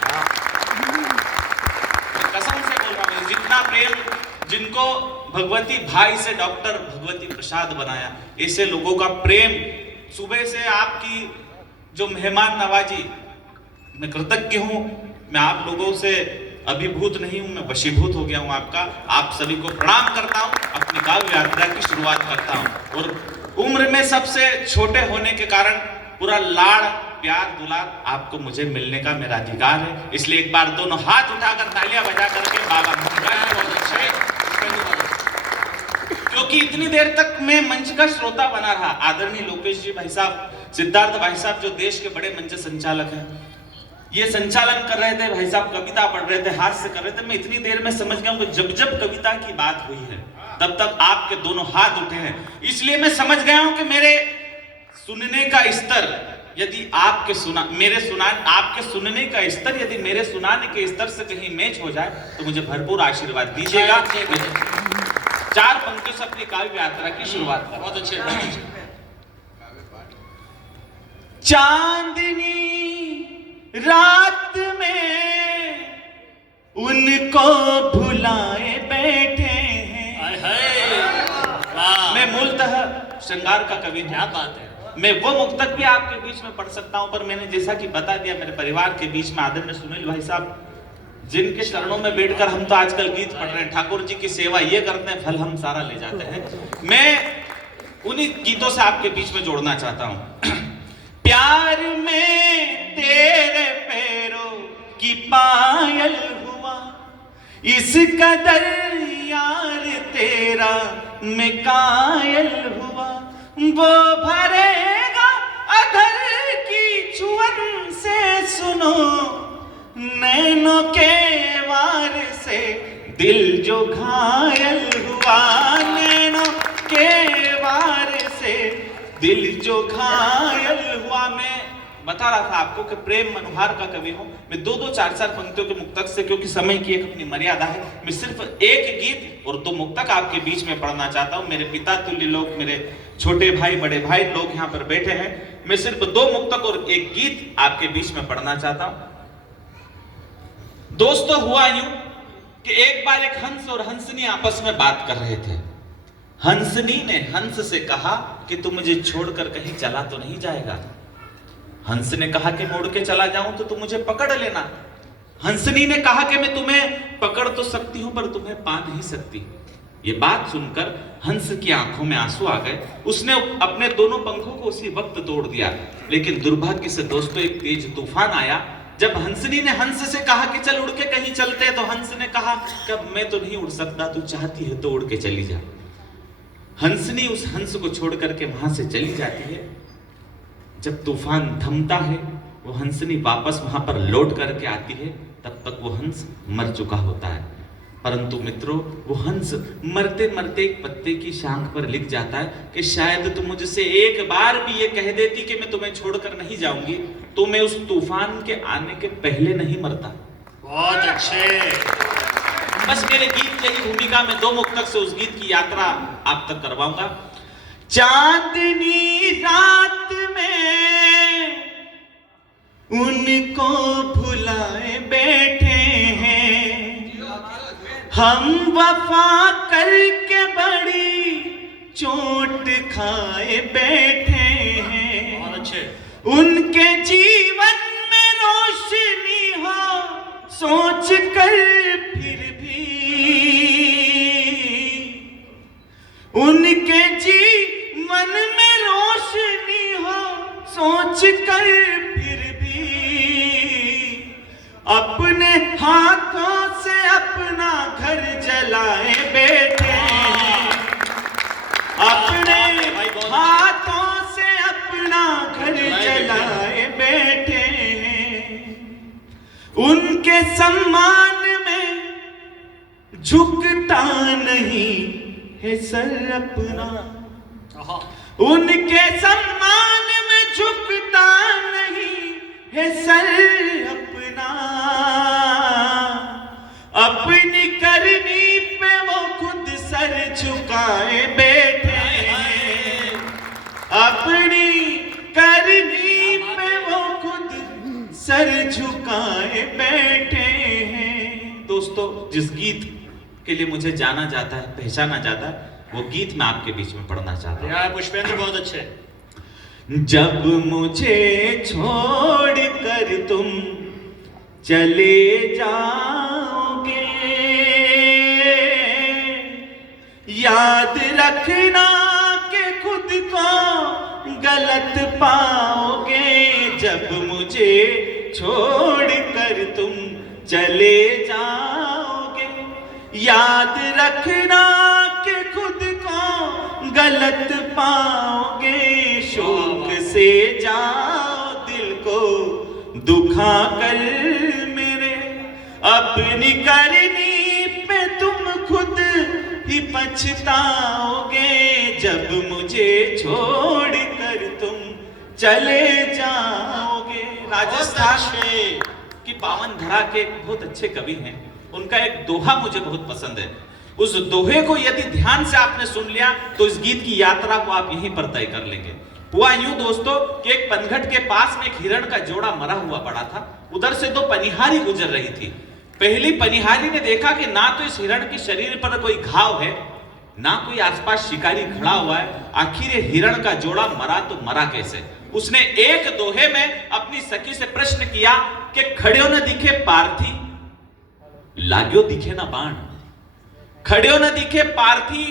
मैं कसम से बोल रहा हूं, जितना प्रेम जिनको भगवती भाई से डॉक्टर भगवती प्रसाद बनाया, ऐसे लोगों का प्रेम, सुबह से आपकी जो मेहमान नवाजी, मैं कृतज्ञ हूं। मैं आप लोगों से अभिभूत नहीं हूं, मैं वशीभूत हो गया हूं आपका। आप सभी को प्रणाम करता हूं, अपनी काव्य यात्रा की शुरुआत करता हूं। और उम्र में सबसे छोटे होने के कारण पूरा लाड़ प्यार दुलार आपको मुझे मिलने का मेरा अधिकार है, इसलिए एक बार दोनों हाथ उठाकर तालियां बजा करके बाबा बहुत अच्छा है। क्योंकि इतनी देर तक मैं मंच का श्रोता बना रहा। आदरणीय लोकेश जी भाई साहब, सिद्धार्थ भाई साहब जो देश के बड़े मंच संचालक हैं, ये संचालन कर रहे थे, भाई साहब कविता पढ़ रहे थे, हाथ से कर रहे थे। मैं इतनी देर में समझ गया हूं कि जब जब कविता की बात हुई है तब तक आपके दोनों हाथ उठे हैं, इसलिए मैं समझ गया हूं कि मेरे सुनने का स्तर यदि आपके आपके सुनने का स्तर यदि मेरे सुनाने के स्तर से कहीं मैच हो जाए तो मुझे भरपूर आशीर्वाद दीजिएगा। 4 पंक्तियों से अपनी काव्य यात्रा की शुरुआत करें। बहुत अच्छे। चांदनी रात में उनको भुलाए बैठे हैं। मैं मूलतः श्रृंगार का कवि, क्या बात है। मैं वो मुक्तक भी आपके बीच में पढ़ सकता हूं, पर मैंने जैसा कि बता दिया, मेरे परिवार के बीच में आदरणीय सुनील भाई साहब, जिनके चरणों में बैठकर हम तो आजकल गीत पढ़ रहे हैं, ठाकुर जी की सेवा ये करते हैं, फल हम सारा ले जाते हैं। मैं उन्हीं गीतों से आपके बीच में जोड़ना चाहता हूं। प्यार में तेरे पैरों की पायल हुआ, इस कदर यार तेरा मैं कायल हुआ, वो भरेगा सुनो नैनों के वार से दिल जो घायल हुआ, नैनों के वार से दिल जो घायल हुआ। मैं बता रहा था आपको कि प्रेम मनोहार का कवि हूं मैं। दो चार पंक्तियों के मुक्तक से, क्योंकि समय की एक अपनी मर्यादा है, मैं सिर्फ एक गीत और 2 मुक्तक आपके बीच में पढ़ना चाहता हूं। मेरे पिता तुल्य लोग, मेरे छोटे भाई बड़े भाई लोग यहाँ पर बैठे हैं। मैं सिर्फ 2 मुक्तक और एक गीत आपके बीच में पढ़ना चाहता हूं। दोस्तों, हुआ यूं कि एक बार एक हंस और हंसनी आपस में बात कर रहे थे। हंसनी ने हंस से कहा कि तू मुझे छोड़कर कहीं चला तो नहीं जाएगा। हंस ने कहा कि मुड़ के चला जाऊं तो तुम मुझे पकड़ लेना। हंसनी ने कहा कि मैं तुम्हें पकड़ तो सकती हूं पर तुम्हें पा नहीं सकती। ये बात सुनकर हंस की आंखों में आंसू आ गए। उसने अपने दोनों पंखों को उसी वक्त तोड़ दिया। लेकिन दुर्भाग्य से दोस्तों, एक तेज तूफान आया। जब हंसनी ने हंस से कहा कि चल उड़ के कहीं चलते, तो हंस ने कहा कि मैं तो नहीं उड़ सकता, तू चाहती है तो उड़ के चली जा। हंसनी उस हंस को छोड़ करके वहां से चली जाती है। जब तूफान थमता है, वो हंसनी वापस वहां पर लौट करके आती है। तब तक वो हंस मर चुका होता है। परंतु मित्रों, वो हंस मरते मरते एक पत्ते की शाख पर लिख जाता है कि शायद तुम मुझसे एक बार भी ये कह देती कि मैं तुम्हें छोड़कर नहीं जाऊंगी, तो मैं उस तूफान के आने के पहले नहीं मरता। बहुत अच्छे। बस मेरे गीत की भूमिका में 2 मुक्तक से उस गीत की यात्रा आप तक करवाऊंगा। चांदनी रात में उनको भुलाए बैठे हैं, हम वफा करके बड़ी चोट खाए बैठे हैं। बहुत अच्छे। उनके जीवन में रोशनी हो सोच कर फिर भी, उनके जीवन में रोशनी हो सोच कर फिर भी, अपने हाथों से अपना घर जलाए बैठे हैं, अपने हाथों से अपना घर जलाए बैठे हैं। उनके सम्मान में झुकता नहीं है सर अपना, उनके सम्मान में झुकता नहीं है सर अपना, अपनी करनी पे वो खुद सर झुकाए बैठे हैं, अपनी करनी पे वो खुद सर झुकाए बैठे हैं। दोस्तों, जिस गीत के लिए मुझे जाना जाता है, पहचाना जाता है, वो गीत मैं आपके बीच में पढ़ना चाहता हूँ। यार पुष्पेंद्र, बहुत अच्छे। जब मुझे छोड़ कर तुम चले जाओगे, याद रखना कि खुद को गलत पाओगे। जब मुझे छोड़ कर तुम चले जाओगे, याद रखना कि खुद को गलत पाओगे। शोक से जाओ दिल को दुखा कर मेरे, अपनी करनी पे तुम खुद ही पछताओगे। जब मुझे छोड़ कर तुम चले जाओगे। राजस्थान की पावन धरा के एक बहुत अच्छे कवि हैं, उनका एक दोहा मुझे बहुत पसंद है। उस दोहे को यदि ध्यान से आपने सुन लिया तो इस गीत की यात्रा को आप यहीं पर तय कर लेंगे। हुआ यूं दोस्तों कि एक पनघट के पास में एक हिरण का जोड़ा मरा हुआ पड़ा था। उधर से 2 पनिहारी गुजर रही थी। पहली पनिहारी ने देखा कि ना तो इस हिरण के शरीर पर कोई घाव है, ना कोई आसपास शिकारी खड़ा हुआ है। आखिर ये हिरण का जोड़ा मरा तो मरा कैसे? उसने एक दोहे में अपनी सखी से प्रश्न किया कि खड़ियो न दिखे पार्थी, लाग्यो दिखे ना बाण। खड़ियो न दिखे पार्थी,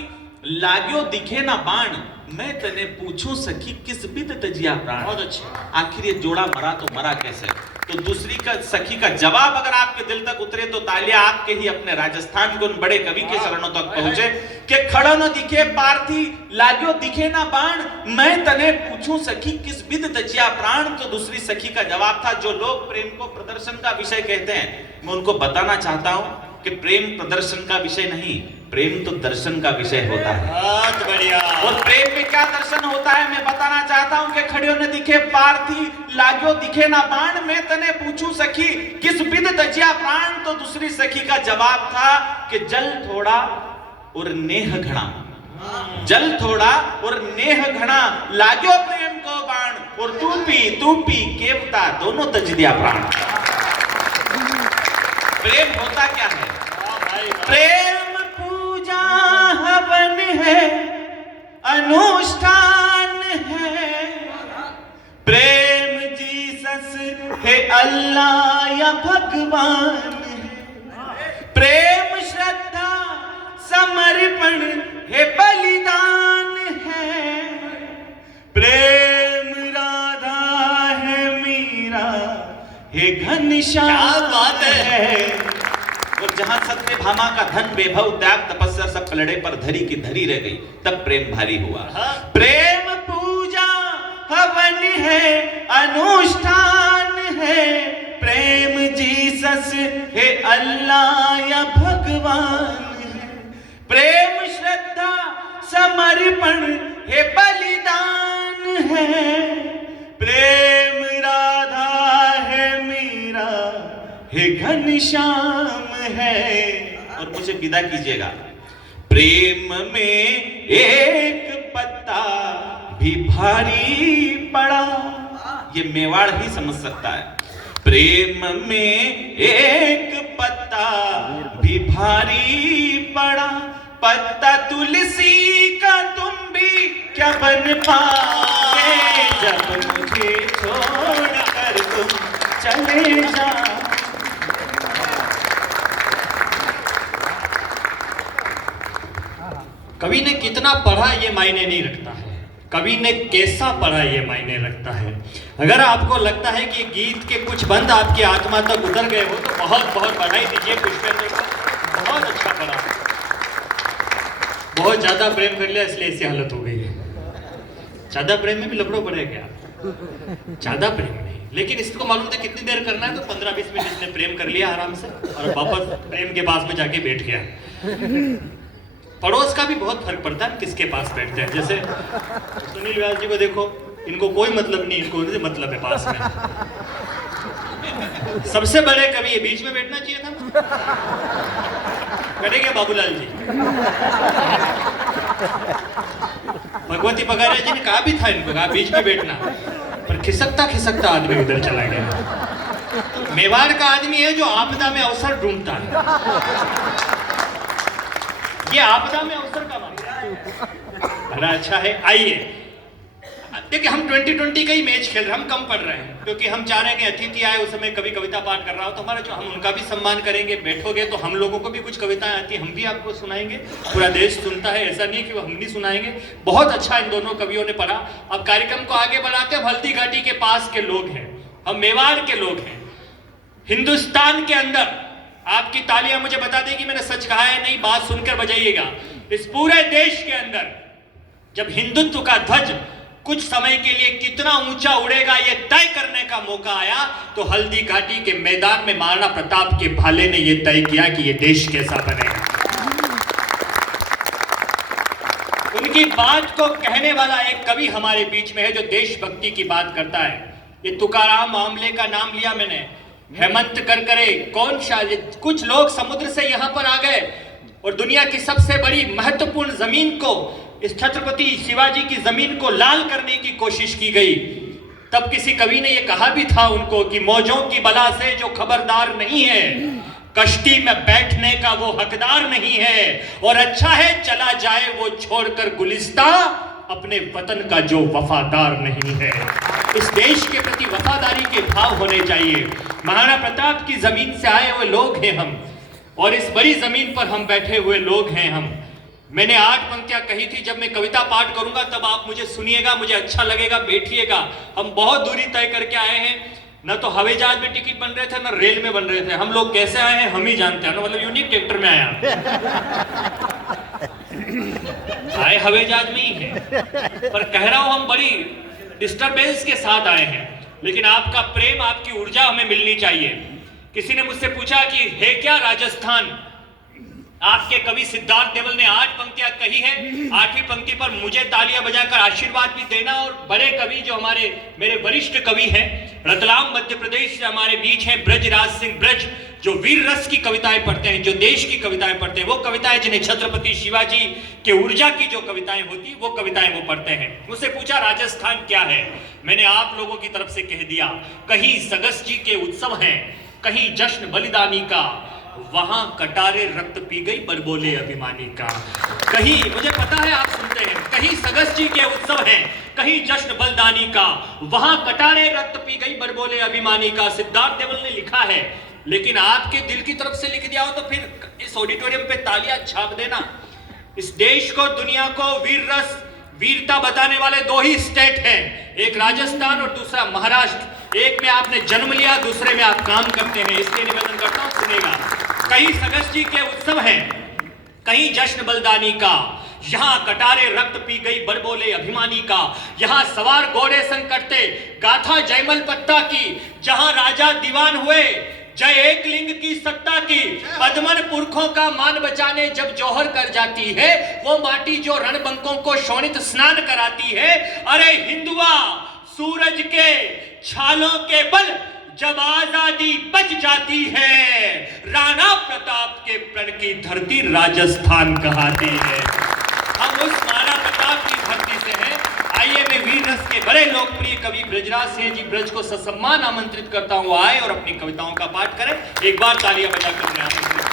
लाग्यो दिखे ना बाण, मैं तने पूछूं सखी किस बिद तजिया प्राण। बहुत अच्छे। आखिर ये जोड़ा मरा तो मरा कैसे? तो दूसरी का सखी का जवाब अगर आपके दिल तक उतरे तो तालियां आपके ही अपने राजस्थान के उन बड़े कवि के चरणों तक पहुंचे कि खड़ा न दिखे पार्थी लाग्यो दिखे ना बाण, मैं तने पूछूं सखी किस बिद तजिया प्राण। तो दूसरी सखी का जवाब था, जो लोग प्रेम को प्रदर्शन का विषय कहते हैं, मैं उनको बताना चाहता हूं कि प्रेम प्रदर्शन का विषय नहीं, प्रेम तो दर्शन का विषय होता है। बहुत बढ़िया। और प्रेम में क्या दर्शन होता है मैं बताना चाहता हूं कि खड़ियों ने दिखे पार्थी लाग्यो दिखे ना बाण, मैं तने पूछूं सखी किस बिद तजिया प्राण। तो दूसरी सखी का जवाब था कि जल थोड़ा और नेह घना, जल थोड़ा और नेह घना, लाग्यो प्रेम को बाण, और तू पी केवता दोनों तज दिया प्राण। प्रेम होता क्या है? प्रेम पूजा हवन है, अनुष्ठान है, प्रेम जीसस है अल्लाह या भगवान है, प्रेम श्रद्धा समर्पण है बलिदान है, प्रेम राधा है मीरा है घनश्याम। क्या बात है। और जहां सत्य भामा का धन वैभव त्याग तपस्या सब पलड़े पर धरी की धरी रह गई, तब प्रेम भारी हुआ। प्रेम पूजा हवन है, अनुष्ठान है, प्रेम जीसस है अल्लाह या भगवान है, प्रेम श्रद्धा समर्पण है बलिदान है, प्रेम राधा है मीरा है घनश्याम है। और मुझे विदा कीजिएगा। प्रेम में एक पत्ता भी भारी पड़ा, ये मेवाड़ ही समझ सकता है। प्रेम में एक पत्ता भी भारी पड़ा, पत्ता तुलसी का तुम भी क्या बन पाओगे, जब मुझे छोड़कर तुम चले जाओ। कवि ने कितना पढ़ा ये मायने नहीं रखता है, कवि ने कैसा पढ़ा ये मायने रखता है। अगर आपको लगता है कि गीत के कुछ बंद आपकी आत्मा तक उतर गए हो तो बहुत बहुत बधाई दीजिए पुष्पेंद्र को, बहुत अच्छा पढ़ा। बहुत ज्यादा प्रेम कर लिया इसलिए ऐसी हालत हो गई है। ज्यादा प्रेम में भी लफड़ो पड़े क्या? ज्यादा प्रेम नहीं, लेकिन इसको मालूम था कितनी देर करना है, तो 15-20 मिनट इसने प्रेम कर लिया आराम से और वापस प्रेम के पास में जाके बैठ गया। पड़ोस का भी बहुत फर्क पड़ता है किसके पास बैठते हैं। जैसे सुनील व्यास जी को देखो, इनको कोई मतलब नहीं, इनको उनसे मतलब है पास में। सबसे बड़े कवि ये बीच में बैठना चाहिए था। करेंगे बाबूलाल जी, भगवती पगारिया जी ने कहा भी था इनको, कहा बीच में बैठना, पर खिसकता खिसकता आदमी उधर चला गया। मेवाड़ का आदमी है जो आपदा में अवसर ढूंढता है, ये आपदा में अवसर का मामला है। बड़ा अच्छा है। आइए देखिए, हम 2020 का ही मैच खेल रहे हैं, हम कम पढ़ रहे हैं क्योंकि हम चाह रहे हैं कि अतिथि आए, उस समय कभी कविता पाठ कर रहा हो तो हमारा जो, हम उनका भी सम्मान करेंगे। बैठोगे तो हम लोगों को भी कुछ कविताएं आती हैं, हम भी आपको सुनाएंगे। पूरा देश सुनता है, ऐसा नहीं कि वो हम नहीं सुनाएंगे। बहुत अच्छा इन दोनों कवियों ने पढ़ा। अब कार्यक्रम को आगे बढ़ाते हैं। हल्दी घाटी के पास के लोग हैं, हम मेवाड़ के लोग हैं। हिंदुस्तान के अंदर आपकी तालियां मुझे बता देगी मैंने सच कहा है नहीं, बात सुनकर बजाइएगा। इस पूरे देश के अंदर जब हिंदुत्व का ध्वज कुछ समय के लिए कितना ऊंचा उड़ेगा ये तय करने का मौका आया, तो हल्दी घाटी के मैदान में महाराणा प्रताप के भाले ने यह तय किया कि यह देश कैसा बनेगा। उनकी बात को कहने वाला एक कवि हमारे बीच में है जो देशभक्ति की बात करता है। ये तुकाराम आमले का नाम लिया मैंने, हेमंत करकरे, कौन शायद कुछ लोग समुद्र से यहां पर आ गए और दुनिया की सबसे बड़ी महत्वपूर्ण जमीन को, इस छत्रपति शिवाजी की जमीन को लाल करने की कोशिश की गई। तब किसी कवि ने यह कहा भी था उनको कि मौजों की बला से जो खबरदार नहीं है, कश्ती में बैठने का वो हकदार नहीं है, और अच्छा है चला जाए वो छोड़कर गुलिस्ता, अपने वतन का जो वफादार नहीं है। इस देश के प्रति वफादारी के भाव होने चाहिए। महाराणा प्रताप की जमीन से आए हुए लोग हैं हम, और इस बड़ी जमीन पर हम बैठे हुए लोग हैं हम। मैंने 8 पंक्तियां कही थी, जब मैं कविता पाठ करूंगा तब आप मुझे सुनिएगा, मुझे अच्छा लगेगा, बैठिएगा। हम बहुत दूरी तय करके आए हैं, न तो हवाई जहाज में टिकट बन रहे थे न रेल में बन रहे थे। हम लोग कैसे आए हैं हम ही जानते हैं ना, मतलब यूनिक ट्रैक्टर में आया आए हवाई जहाज में ही है, पर कह रहा हूं हम बड़ी डिस्टरबेंस के साथ आए हैं। लेकिन आपका प्रेम, आपकी ऊर्जा हमें मिलनी चाहिए। किसी ने मुझसे पूछा कि है क्या राजस्थान। आपके कवि सिद्धार्थ देवल ने 8 पंक्तियां कही है, 8वीं पंक्ति पर मुझे तालियां बजाकर आशीर्वाद भी देना। और बड़े कवि जो मेरे वरिष्ठ कवि हैं, रतलाम मध्य प्रदेश से हमारे बीच हैं ब्रजराज सिंह ब्रज, जो वीर रस की कविताएं पढ़ते हैं, जो देश की कविताएं पढ़ते हैं, वो कविताएं जिन्हें छत्रपति शिवाजी के ऊर्जा की जो कविताएं होती वो कविताएं वो पढ़ते हैं। मुझसे पूछा राजस्थान क्या है, मैंने आप लोगों की तरफ से कह दिया, कहीं सगस जी के उत्सव हैं, कहीं जश्न बलिदानी का, वहां कटारे रक्त पी गई बरबोले अभिमानी का। कहीं, मुझे पता है आप सुनते हैं, कहीं सगस जी के उत्सव हैं, कहीं जश्न बलिदानी का, वहां कटारे रक्त पी गई बरबोले अभिमानी का। सिद्धार्थ देवल ने लिखा है, लेकिन आपके दिल की तरफ से लिख दिया हो तो फिर इस ऑडिटोरियम पे तालियां छाप देना। इस देश को, दुनिया को वीर रस, वीरता बताने वाले 2 ही स्टेट हैं, एक राजस्थान और दूसरा महाराष्ट्र। एक में आपने जन्म लिया, दूसरे में आप काम करते हैं। इसलिए निवेदन करता हूं, सुनेगा। कहीं सगस जी के उत्सव हैं, कहीं जश्न बलिदानी का, यहां कटारे रक्त पी गई बरबोले अभिमानी का, यहां सवार घोड़े संग करते गाथा जयमल पत्ता की, जहां राजा दीवान हुए जय एक लिंग की सत्ता की, पद्मन पुरखों का मान बचाने जब जौहर कर जाती है, वो माटी जो रणबंकों को शोणित स्नान कराती है। अरे हिंदुआ, सूरज के छालों के बल जब आजादी बच जाती है, राणा प्रताप के प्रण की धरती राजस्थान कहलाती है। हम उस राणा प्रताप की धरती से हैं। आइए, मैं वीर रस के बड़े लोकप्रिय कवि ब्रजराज सिंह जी ब्रज को ससम्मान आमंत्रित करता हूं, आए और अपनी कविताओं का पाठ करें। एक बार तालियां बजाकर उन्हें आमंत्रित करें।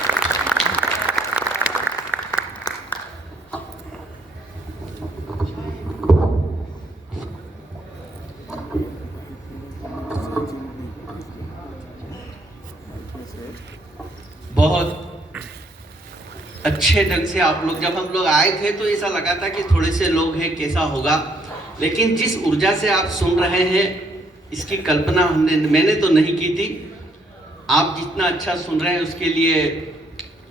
बहुत अच्छे ढंग से आप लोग, जब हम लोग आए थे तो ऐसा लगा था कि थोड़े से लोग हैं, कैसा होगा, लेकिन जिस ऊर्जा से आप सुन रहे हैं इसकी कल्पना मैंने तो नहीं की थी। आप जितना अच्छा सुन रहे हैं उसके लिए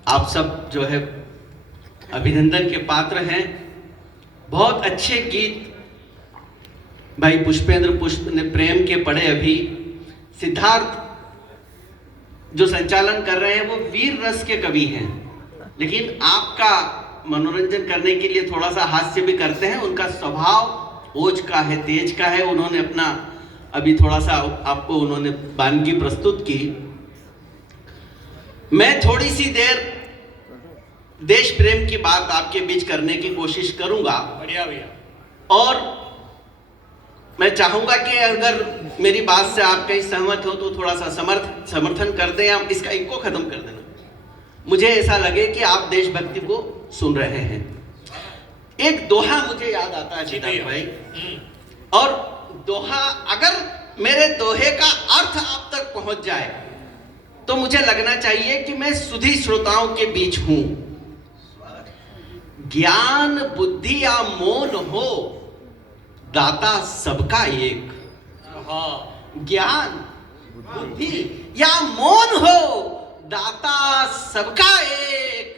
आप सब जो है अभिनंदन के पात्र हैं। बहुत अच्छे गीत भाई पुष्पेंद्र पुष्प ने प्रेम के पढ़े। अभी सिद्धार्थ जो संचालन कर रहे हैं वो वीर रस के कवि हैं, लेकिन आपका मनोरंजन करने के लिए थोड़ा सा हास्य भी करते हैं। उनका स्वभाव ओज का है, तेज का है। उन्होंने अपना अभी थोड़ा सा आपको उन्होंने वानगी प्रस्तुत की। मैं थोड़ी सी देर देश प्रेम की बात आपके बीच करने की कोशिश करूंगा। बढ़िया भैया। और मैं चाहूंगा कि अगर मेरी बात से आप कहीं सहमत हो तो थोड़ा सा समर्थन कर दें, या इसका इको खत्म कर देना। मुझे ऐसा लगे कि आप देशभक्ति को सुन रहे हैं। एक दोहा मुझे याद आता है सिद्धार्थ भाई, और दोहा, अगर मेरे दोहे का अर्थ आप तक पहुंच जाए तो मुझे लगना चाहिए कि मैं सुधी श्रोताओं के बीच हूं। ज्ञान बुद्धि या मौन हो, दाता सबका एक। ज्ञान बुद्धि या मौन हो, दाता सबका एक।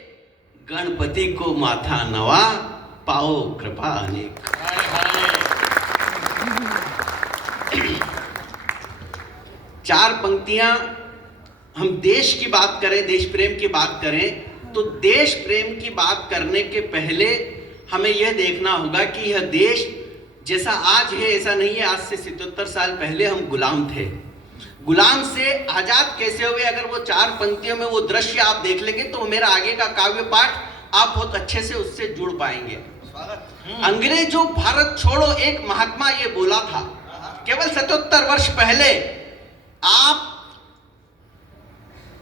गणपति को माथा नवा, पाओ कृपा अनेक। चार पंक्तियां, हम देश की बात करें, देश प्रेम की बात करें, तो देश प्रेम की बात करने के पहले हमें यह देखना होगा कि यह देश जैसा आज है ऐसा नहीं है। आज से 77 साल पहले हम गुलाम थे। गुलाम से आजाद कैसे हुए, अगर वो चार पंक्तियों में वो दृश्य आप देख लेंगे तो मेरा आगे का काव्य पाठ आप बहुत अच्छे से उससे जुड़ पाएंगे। अंग्रेजों भारत छोड़ो एक महात्मा ये बोला था। केवल 77 वर्ष पहले आप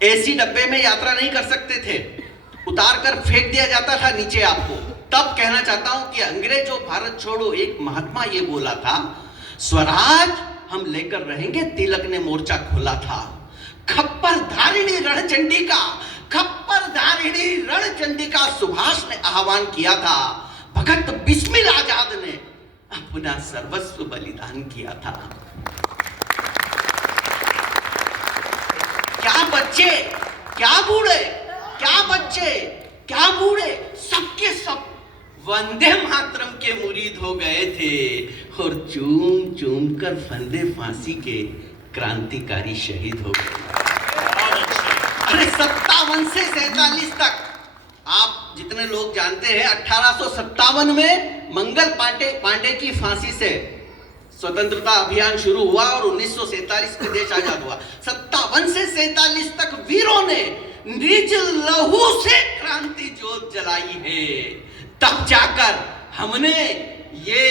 एसी डब्बे में यात्रा नहीं कर सकते थे, उतार कर फेंक दिया जाता था नीचे आपको। तब कहना चाहता हूं कि अंग्रेजों भारत छोड़ो एक महात्मा ये बोला था, स्वराज हम लेकर रहेंगे, तिलक ने मोर्चा खोला था। खप्पर धारिणी रणचंडी का खप्परधारिणी रणचंडिका सुभाष ने आह्वान किया था, भगत बिस्मिल आजाद ने अपना सर्वस्व बलिदान किया था। क्या बच्चे, क्या बूढ़े, क्या बच्चे, क्या बूढ़े, सबके सब वंदे मातरम के मुरीद हो गए थे और चूम चूम कर फंदे फांसी के क्रांतिकारी शहीद हो गए। अरे 57 से 47 तक, आप जितने लोग जानते हैं 1857 में मंगल पांडे की फांसी से स्वतंत्रता अभियान शुरू हुआ और 1947 में देश आजाद हुआ। 57 से 47 तक वीरों ने निज लहू से क्रांति ज्योत जलाई है, तब जाकर हमने ये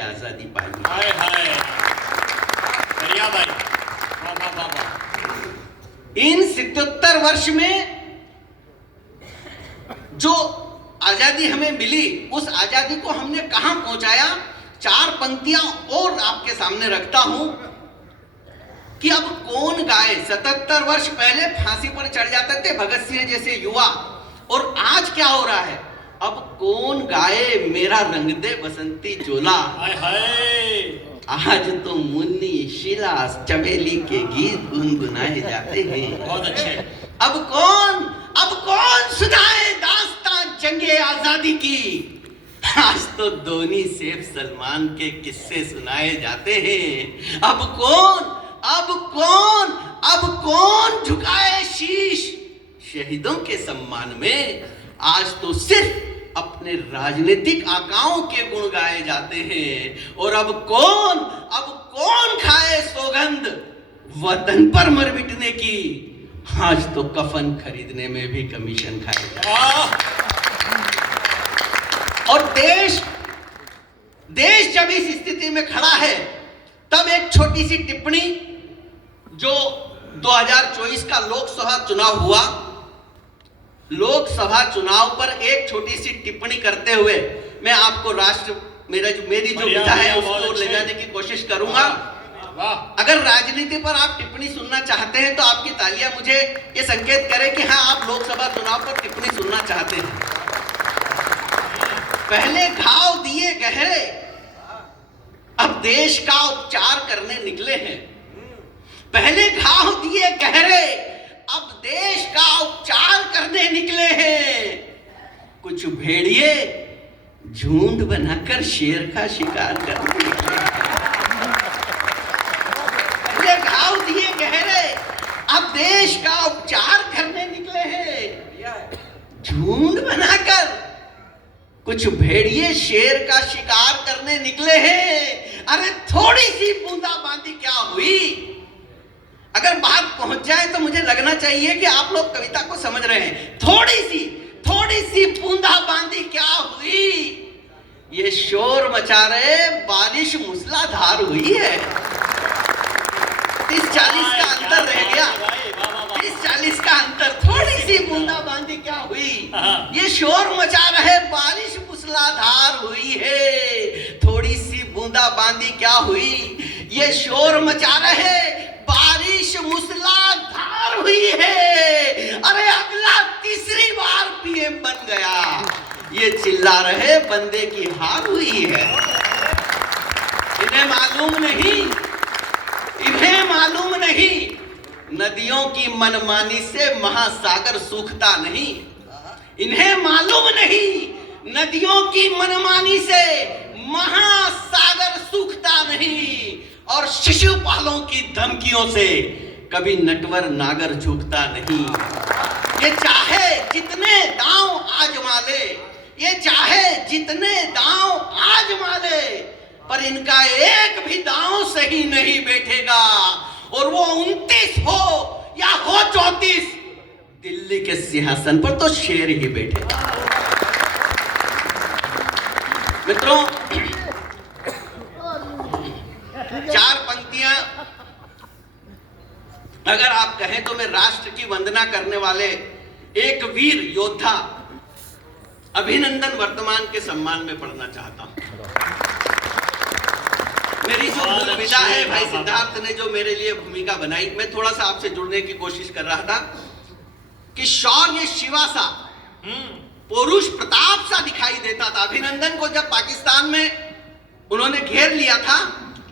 आजादी पाई। हाय हाय बढ़िया भाई, वाह वाह वाह वाह। इन 77 वर्ष में जो आजादी हमें मिली, उस आजादी को हमने कहां पहुंचाया, 4 पंक्तियां और आपके सामने रखता हूं कि अब कौन गाए। 77 वर्ष पहले फांसी पर चढ़ जाते थे भगत सिंह जैसे युवा, और आज क्या हो रहा है, अब कौन गाए मेरा रंग दे बसंती चोला। हाय हाय आज तो मुन्नी शीला चमेली के गीत गुनगुनाए जाते हैं। बहुत अच्छे। अब कौन सुनाए दास्तान जंगे आजादी की। आज तो धोनी सैफ सलमान के किस्से सुनाए जाते हैं। अब कौन झुकाए शीश शहीदों के सम्मान में। आज तो सिर्फ अपने राजनीतिक आकाओं के गुण गाए जाते हैं। और अब कौन खाए सौगंध वतन पर मर मिटने की। आज तो कफन खरीदने में भी कमीशन खाए जाते हैं। और देश जब इस स्थिति में खड़ा है, तब एक छोटी सी टिप्पणी, जो 2024 का लोकसभा चुनाव हुआ, लोकसभा चुनाव पर एक छोटी सी टिप्पणी करते हुए मैं आपको मेरी जो विधा है उसको ले जाने की कोशिश करूंगा। अगर राजनीति पर आप टिप्पणी सुनना चाहते हैं तो आपकी तालियां मुझे ये संकेत करें कि हाँ, आप लोकसभा चुनाव पर टिप्पणी सुनना चाहते हैं। पहले घाव दिए गहरे, अब देश का उपचार करने निकले हैं। पहले घाव दिए गहरे, अब देश का उपचार करने निकले हैं। कुछ भेड़िए झुंड बनाकर शेर का शिकार करने निकले हैं। पहले घाव दिए गहरे, अब देश का उपचार करने निकले हैं। झुंड बनाकर कुछ भेड़िए शेर का शिकार करने निकले हैं। अरे थोड़ी सी बूंदाबांदी क्या हुई। अगर बात पहुंच जाए तो मुझे लगना चाहिए कि आप लोग कविता को समझ रहे हैं। थोड़ी सी बूंदाबांदी क्या हुई। ये शोर मचा रहे बारिश मूसलाधार हुई है। 30-40 का अंतर रह गया। 30-40 का अंतर, थोड़ी सी बूंदाबांदी क्या हुई। ये शोर मचा रहे बारिश मूसलाधार हुई है। थोड़ी सी बूंदाबांदी क्या हुई। ये शोर मचा रहे बारिश मूसलाधार हुई है। अरे अगला तीसरी बार पीएम बन गया। ये चिल्ला रहे बंदे की हार हुई है। इन्हें मालूम नहीं नदियों की मनमानी से महासागर सूखता नहीं। इन्हें मालूम नहीं नदियों की मनमानी से महासागर सूखता नहीं। और शिशुपालों की धमकियों से कभी नटवर नागर झुकता नहीं। ये चाहे जितने दांव आजमा ले, पर इनका एक भी दांव सही नहीं बैठेगा। और वो 29 हो या हो 34, दिल्ली के सिंहासन पर तो शेर ही बैठेगा। मित्रों, 4 पंक्तियां अगर आप कहें तो मैं राष्ट्र की वंदना करने वाले एक वीर योद्धा अभिनंदन वर्तमान के सम्मान में पढ़ना चाहता हूं। मेरी जो मूल विधा है, भाई सिद्धार्थ ने जो मेरे लिए भूमिका बनाई, मैं थोड़ा सा आपसे जुड़ने की कोशिश कर रहा था। कि शौर्य शिवा सा, पौरुष प्रताप सा दिखाई देता था। अभिनंदन को जब पाकिस्तान में उन्होंने घेर लिया था,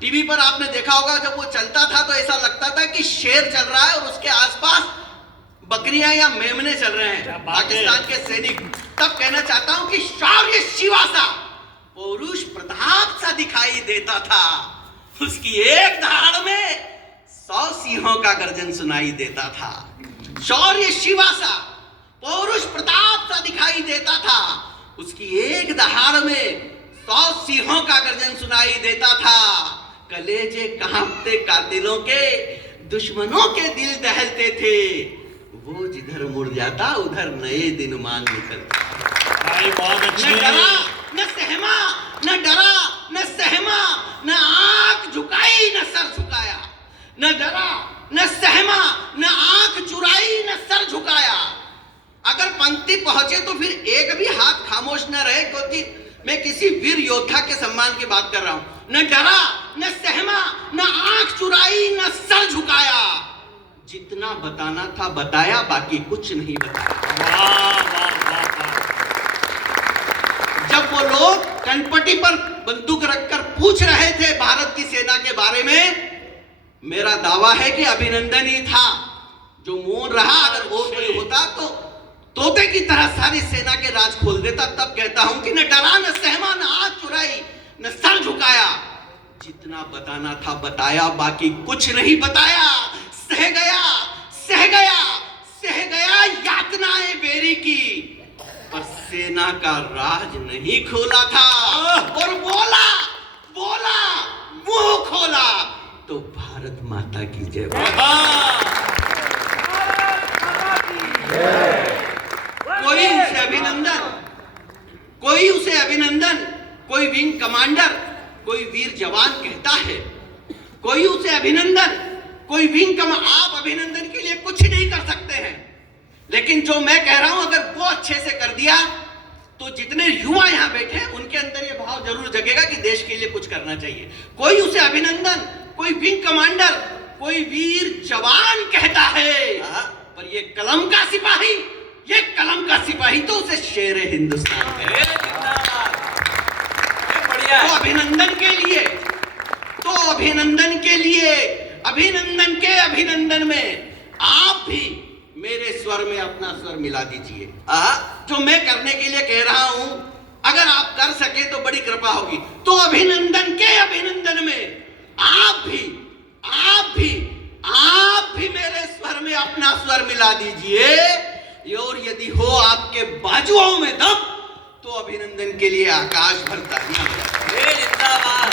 टीवी पर आपने देखा होगा, जब वो चलता था तो ऐसा लगता था कि शेर चल रहा है और उसके आसपास बकरियां या मेमने चल रहे हैं, पाकिस्तान के सैनिक। तब कहना चाहता हूं कि शौर्य शिवा सा, पौरुष प्रताप सा दिखाई देता था। उसकी एक धाड़ में 100 सिंहों का गर्जन सुनाई देता था। शौर्य शिवा सा, पौरुष प्रताप सा दिखाई देता था। उसकी एक दहाड़ में 100 सिंहों का गर्जन सुनाई देता था। कलेजे कांपते कातिलों के, दुश्मनों के दिल दहलते थे। वो जिधर मुड़ जाता उधर नए दिन मान निकलता। भाई बहुत न अच्छे। डरा न सहमा, न डरा न सहमा, न आंख झुकाई न सर झुकाया। न डरा न सहमा, न आंख चुराई न सर झुकाया। अगर पंक्ति पहुंचे तो फिर एक भी हाथ खामोश न रहे, क्योंकि मैं किसी वीर योद्धा के सम्मान की बात कर रहा हूं। न डरा न सहमा, न आंख चुराई न सर झुकाया। जितना बताना था बताया, बाकी कुछ नहीं बताया। वाह वाह वाह वाह। जब वो लोग कनपटी पर बंदूक रखकर पूछ रहे थे भारत की सेना के बारे में, मेरा दावा है कि अभिनंदन ही था जो मौन रहा। अगर और कोई होता तो तोते की तरह सारी सेना के राज खोल देता। तब कहता हूं कि न डरा न सहमा, न आंख चुराई न सर झुकाया। जितना बताना था बताया, बाकी कुछ नहीं बताया। सह गया सह गया सह गया यातनाएं बेरी की, पर सेना का राज नहीं खोला था। और बोला बोला मुंह खोला तो भारत माता की जय। कोई उसे अभिनंदन, कोई उसे अभिनंदन, कोई विंग कमांडर, कोई वीर जवान कहता है। कोई उसे अभिनंदन, कोई विंग कमांडर। आप अभिनंदन के लिए कुछ नहीं कर सकते हैं, लेकिन जो मैं कह रहा हूं अगर वो अच्छे से कर दिया तो जितने युवा यहां बैठे हैं उनके अंदर ये भाव जरूर जगेगा कि देश के लिए कुछ करना चाहिए। कोई उसे अभिनंदन, कोई विंग कमांडर, कोई वीर जवान कहता है, पर ये कलम का सिपाही, ये कलम का सिपाही तो उसे शेर हिंदुस्तान कहे। बढ़िया तो अभिनंदन के लिए, तो अभिनंदन के लिए, अभिनंदन के अभिनंदन में आप भी मेरे स्वर में अपना स्वर मिला दीजिए। जो मैं करने के लिए कह रहा हूं, अगर आप कर सके तो बड़ी कृपा होगी। तो अभिनंदन के अभिनंदन में आप भी मेरे स्वर में अपना स्वर मिला दीजिए। और यदि हो आपके बाजुओं में दम, तो अभिनंदन के लिए आकाश भर तालियां। जिंदाबाद।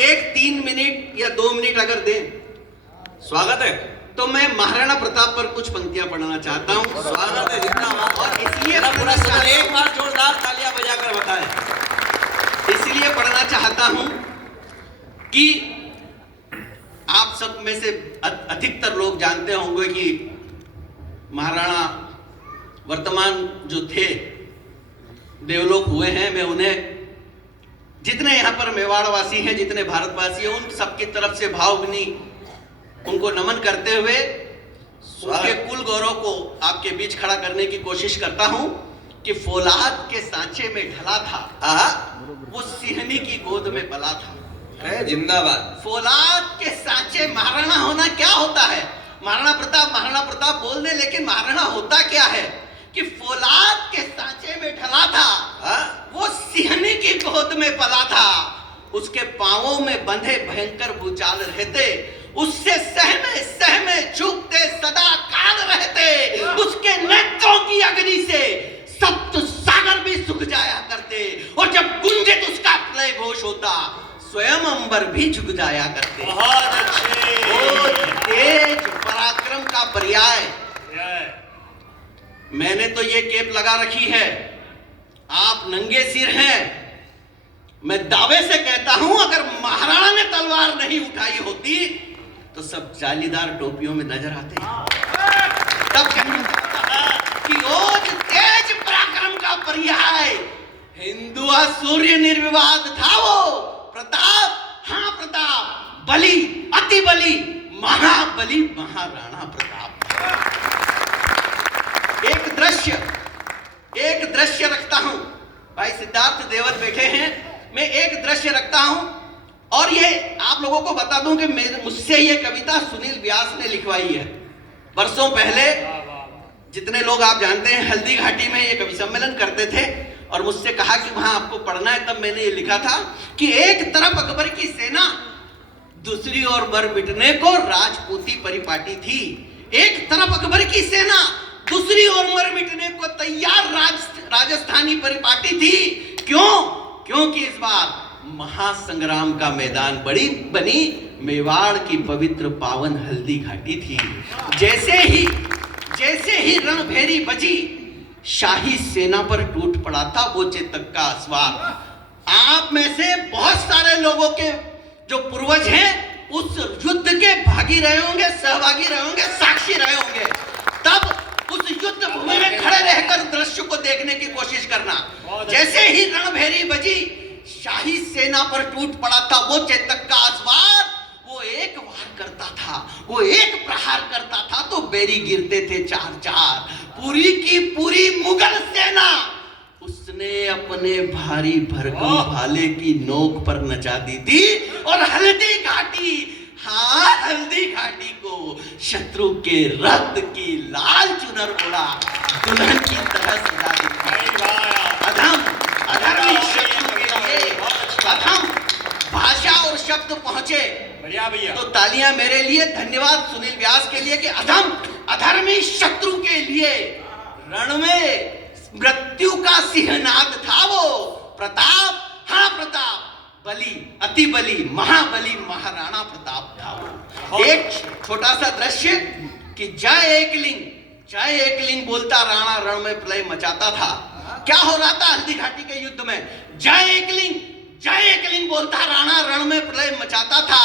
एक 3 मिनट या 2 मिनट अगर दें, स्वागत है। तो मैं महाराणा प्रताप पर कुछ पंक्तियां पढ़ना चाहता हूं। स्वागत है, जिंदाबाद। और इसलिए पूरा सदन एक बार जोरदार तालियां बजाकर बताएं। इसलिए पढ़ना चाहता हूं कि आप सब में से अधिकतर लोग जानते होंगे कि महाराणा वर्तमान जो थे देवलोक हुए हैं। मैं उन्हें, जितने यहाँ पर मेवाड़वासी हैं, जितने भारतवासी हैं, उन सबकी तरफ से भावभीनी उनको नमन करते हुए उनके कुल गौरव को आपके बीच खड़ा करने की कोशिश करता हूं कि फौलाद के सांचे में ढला था, वो सिंहनी की गोद में पला था। जिंदाबाद। फौलाद के सांचे महाराणा होना क्या होता है? महाराणा प्रताप बोल दे, लेकिन महाराणा होता क्या है कि फौलाद के सांचे में ढला था, वो सिंहनी की गोद में पला था। उसके पांवों में बंधे भयंकर भूचाल रहते, उससे सहमे चूकते सदा काल रहते। उसके नेत्रों की अग्नि से सप्त सागर भी सूख जाया करते, और जब गुंजित उसका प्रलय घोष होता, स्वयं अंबर भी झुक जाया करते। बहुत अच्छे। वो तेज पराक्रम का पर्याय। मैंने तो ये केप लगा रखी है, आप नंगे सिर हैं। मैं दावे से कहता हूं अगर महाराणा ने तलवार नहीं उठाई होती तो सब जालीदार टोपियों में नजर आते हैं। तब कि ओज तेज पराक्रम का पर्याय, हिंदुआ सूर्य निर्विवाद था वो। प्रताप, हाँ प्रताप, बलि अति बली महाबली महाराणा प्रताप। एक दृश्य रखता हूं, भाई सिद्धार्थ देवल बैठे हैं, मैं एक दृश्य रखता हूं और ये आप लोगों को बता दूं कि मुझसे ये कविता सुनील व्यास ने लिखवाई है वर्षों पहले। जितने लोग आप जानते हैं हल्दी घाटी में ये कवि सम्मेलन करते थे और मुझसे कहा कि वहां आपको पढ़ना है, तब मैंने ये लिखा था कि एक तरफ अकबर की सेना, दूसरी ओर मर मिटने को राजपूती परिपाटी थी। एक तरफ अकबर की सेना, दूसरी ओर मर मिटने को तैयार राजस्थानी परिपाटी थी। क्यों? क्योंकि इस बार महासंग्राम का मैदान बनी मेवाड़ की पवित्र पावन हल्दी घाटी थी। जैसे ही रणभेरी बजी, शाही सेना पर टूट पड़ा था वो चेतक का अस्वार। आप में से बहुत सारे लोगों के जो पूर्वज हैं उस युद्ध के भागी रहे होंगे, सहभागी रहे होंगे, साक्षी रहे होंगे। तब उस युद्ध भूमि में खड़े रहकर दृश्य को देखने की कोशिश करना। जैसे ही रणभेरी बजी, शाही सेना पर टूट पड़ा था वो चेतक का अस्वार। वो एक वार करता था, वो एक प्रहार करता था तो बैरी गिरते थे 4-4। पूरी की पूरी मुगल सेना उसने अपने भारी भरकम भाले की नोक पर नचा दी थी और हल्दी घाटी, हाँ हल्दी घाटी को शत्रु के रक्त की लाल चुनर उड़ा दुल्हन की तरह सजा दी थी। अधर्मी शत्रु के लिए अधम भाषा और शब्द पहुंचे। बढ़िया भैया। तो तालियां मेरे लिए, धन्यवाद सुनील व्यास के लिए कि अधर्मी शत्रु के लिए रण में मृत्यु का सिंहनाद था वो प्रताप। हाँ प्रताप, बली, अति बली, महाबली महाराणा प्रताप था वो। एक छोटा सा दृश्य कि जय एकलिंग बोलता राणा रण में प्रलय मचाता था। क्या हो रहा था हल्दी घाटी के युद्ध में? जय एकलिंग बोलता राणा रण में प्रलय मचाता था।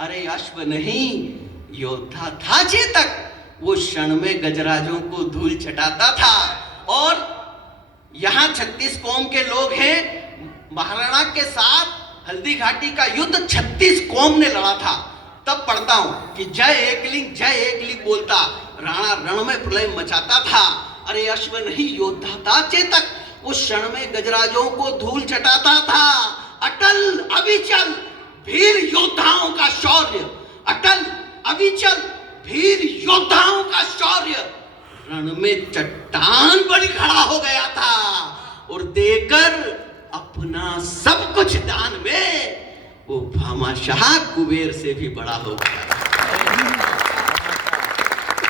अरे अश्व नहीं, योद्धा था चेतक, वो क्षण में गजराजों को धूल चटाता था। और यहां 36 कौम के लोग हैं, महाराणा के साथ हल्दी घाटी का युद्ध 36 कौम ने लड़ा था। तब पढ़ता हूं कि जय एकलिंग बोलता राणा रण में प्रलय मचाता था। अरे अश्व नहीं, योद्धा था चेतक, उस क्षण में गजराजों को धूल चटाता था। अटल अविचल वीर योद्धाओं का शौर्य, अटल अविचल वीर योद्धाओं का शौर्य रण में चट्टान बन खड़ा हो गया था और देकर अपना सब कुछ दान में वो भामाशाह कुबेर से भी बड़ा हो गया।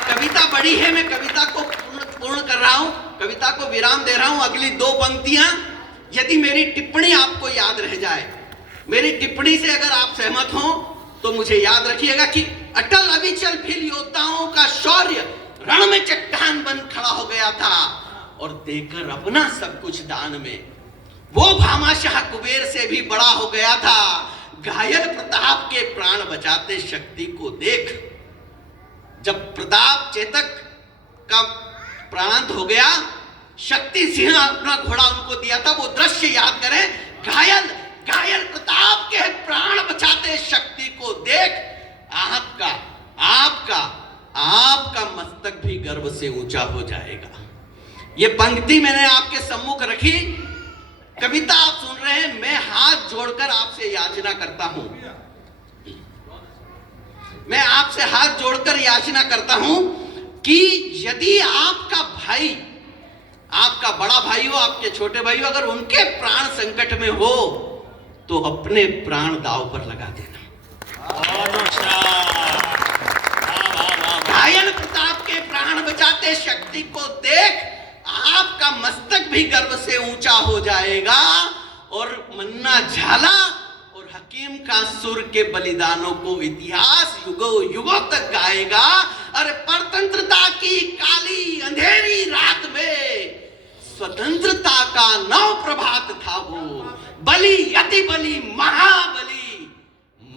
कविता बड़ी है, मैं कविता को पूर्ण कर रहा हूं, कविता को विराम दे रहा हूं। अगली 2 पंक्तियां यदि मेरी टिप्पणी आपको याद रह जाए, मेरी टिप्पणी से अगर आप सहमत हो तो मुझे याद रखिएगा कि अटल अविचल वीर योद्धाओं का शौर्य रण में चट्टान बन खड़ा हो गया था और देकर अपना सब कुछ दान में वो भामाशाह कुबेर से भी बड़ा हो गया था। घायल प्रताप के प्राण बचाते शक्ति को देख। जब प्रताप चेतक का प्राणांत हो गया, शक्ति सिंह अपना घोड़ा उनको दिया था, वो दृश्य याद करें। घायल प्रताप के प्राण बचाते शक्ति को देख आपका मस्तक भी गर्व से ऊंचा हो जाएगा। ये पंक्ति मैंने आपके सम्मुख रखी, कविता आप सुन रहे हैं। मैं हाथ जोड़कर आपसे याचना करता हूं, मैं आपसे हाथ जोड़कर याचना करता हूं कि यदि आपका भाई, आपका बड़ा भाई हो, आपके छोटे भाई हो, अगर उनके प्राण संकट में हो तो अपने प्राण दांव पर लगा देना। घायल प्रताप के प्राण बचाते शक्ति को देख आपका मस्तक भी गर्व से ऊंचा हो जाएगा और मन्ना झाला और हकीम का सुर के बलिदानों को इतिहास युगों तक गाएगा। अरे परतंत्रता की काली अंधेरी रात में स्वतंत्रता का नव प्रभात था वो, बली अति बली महाबली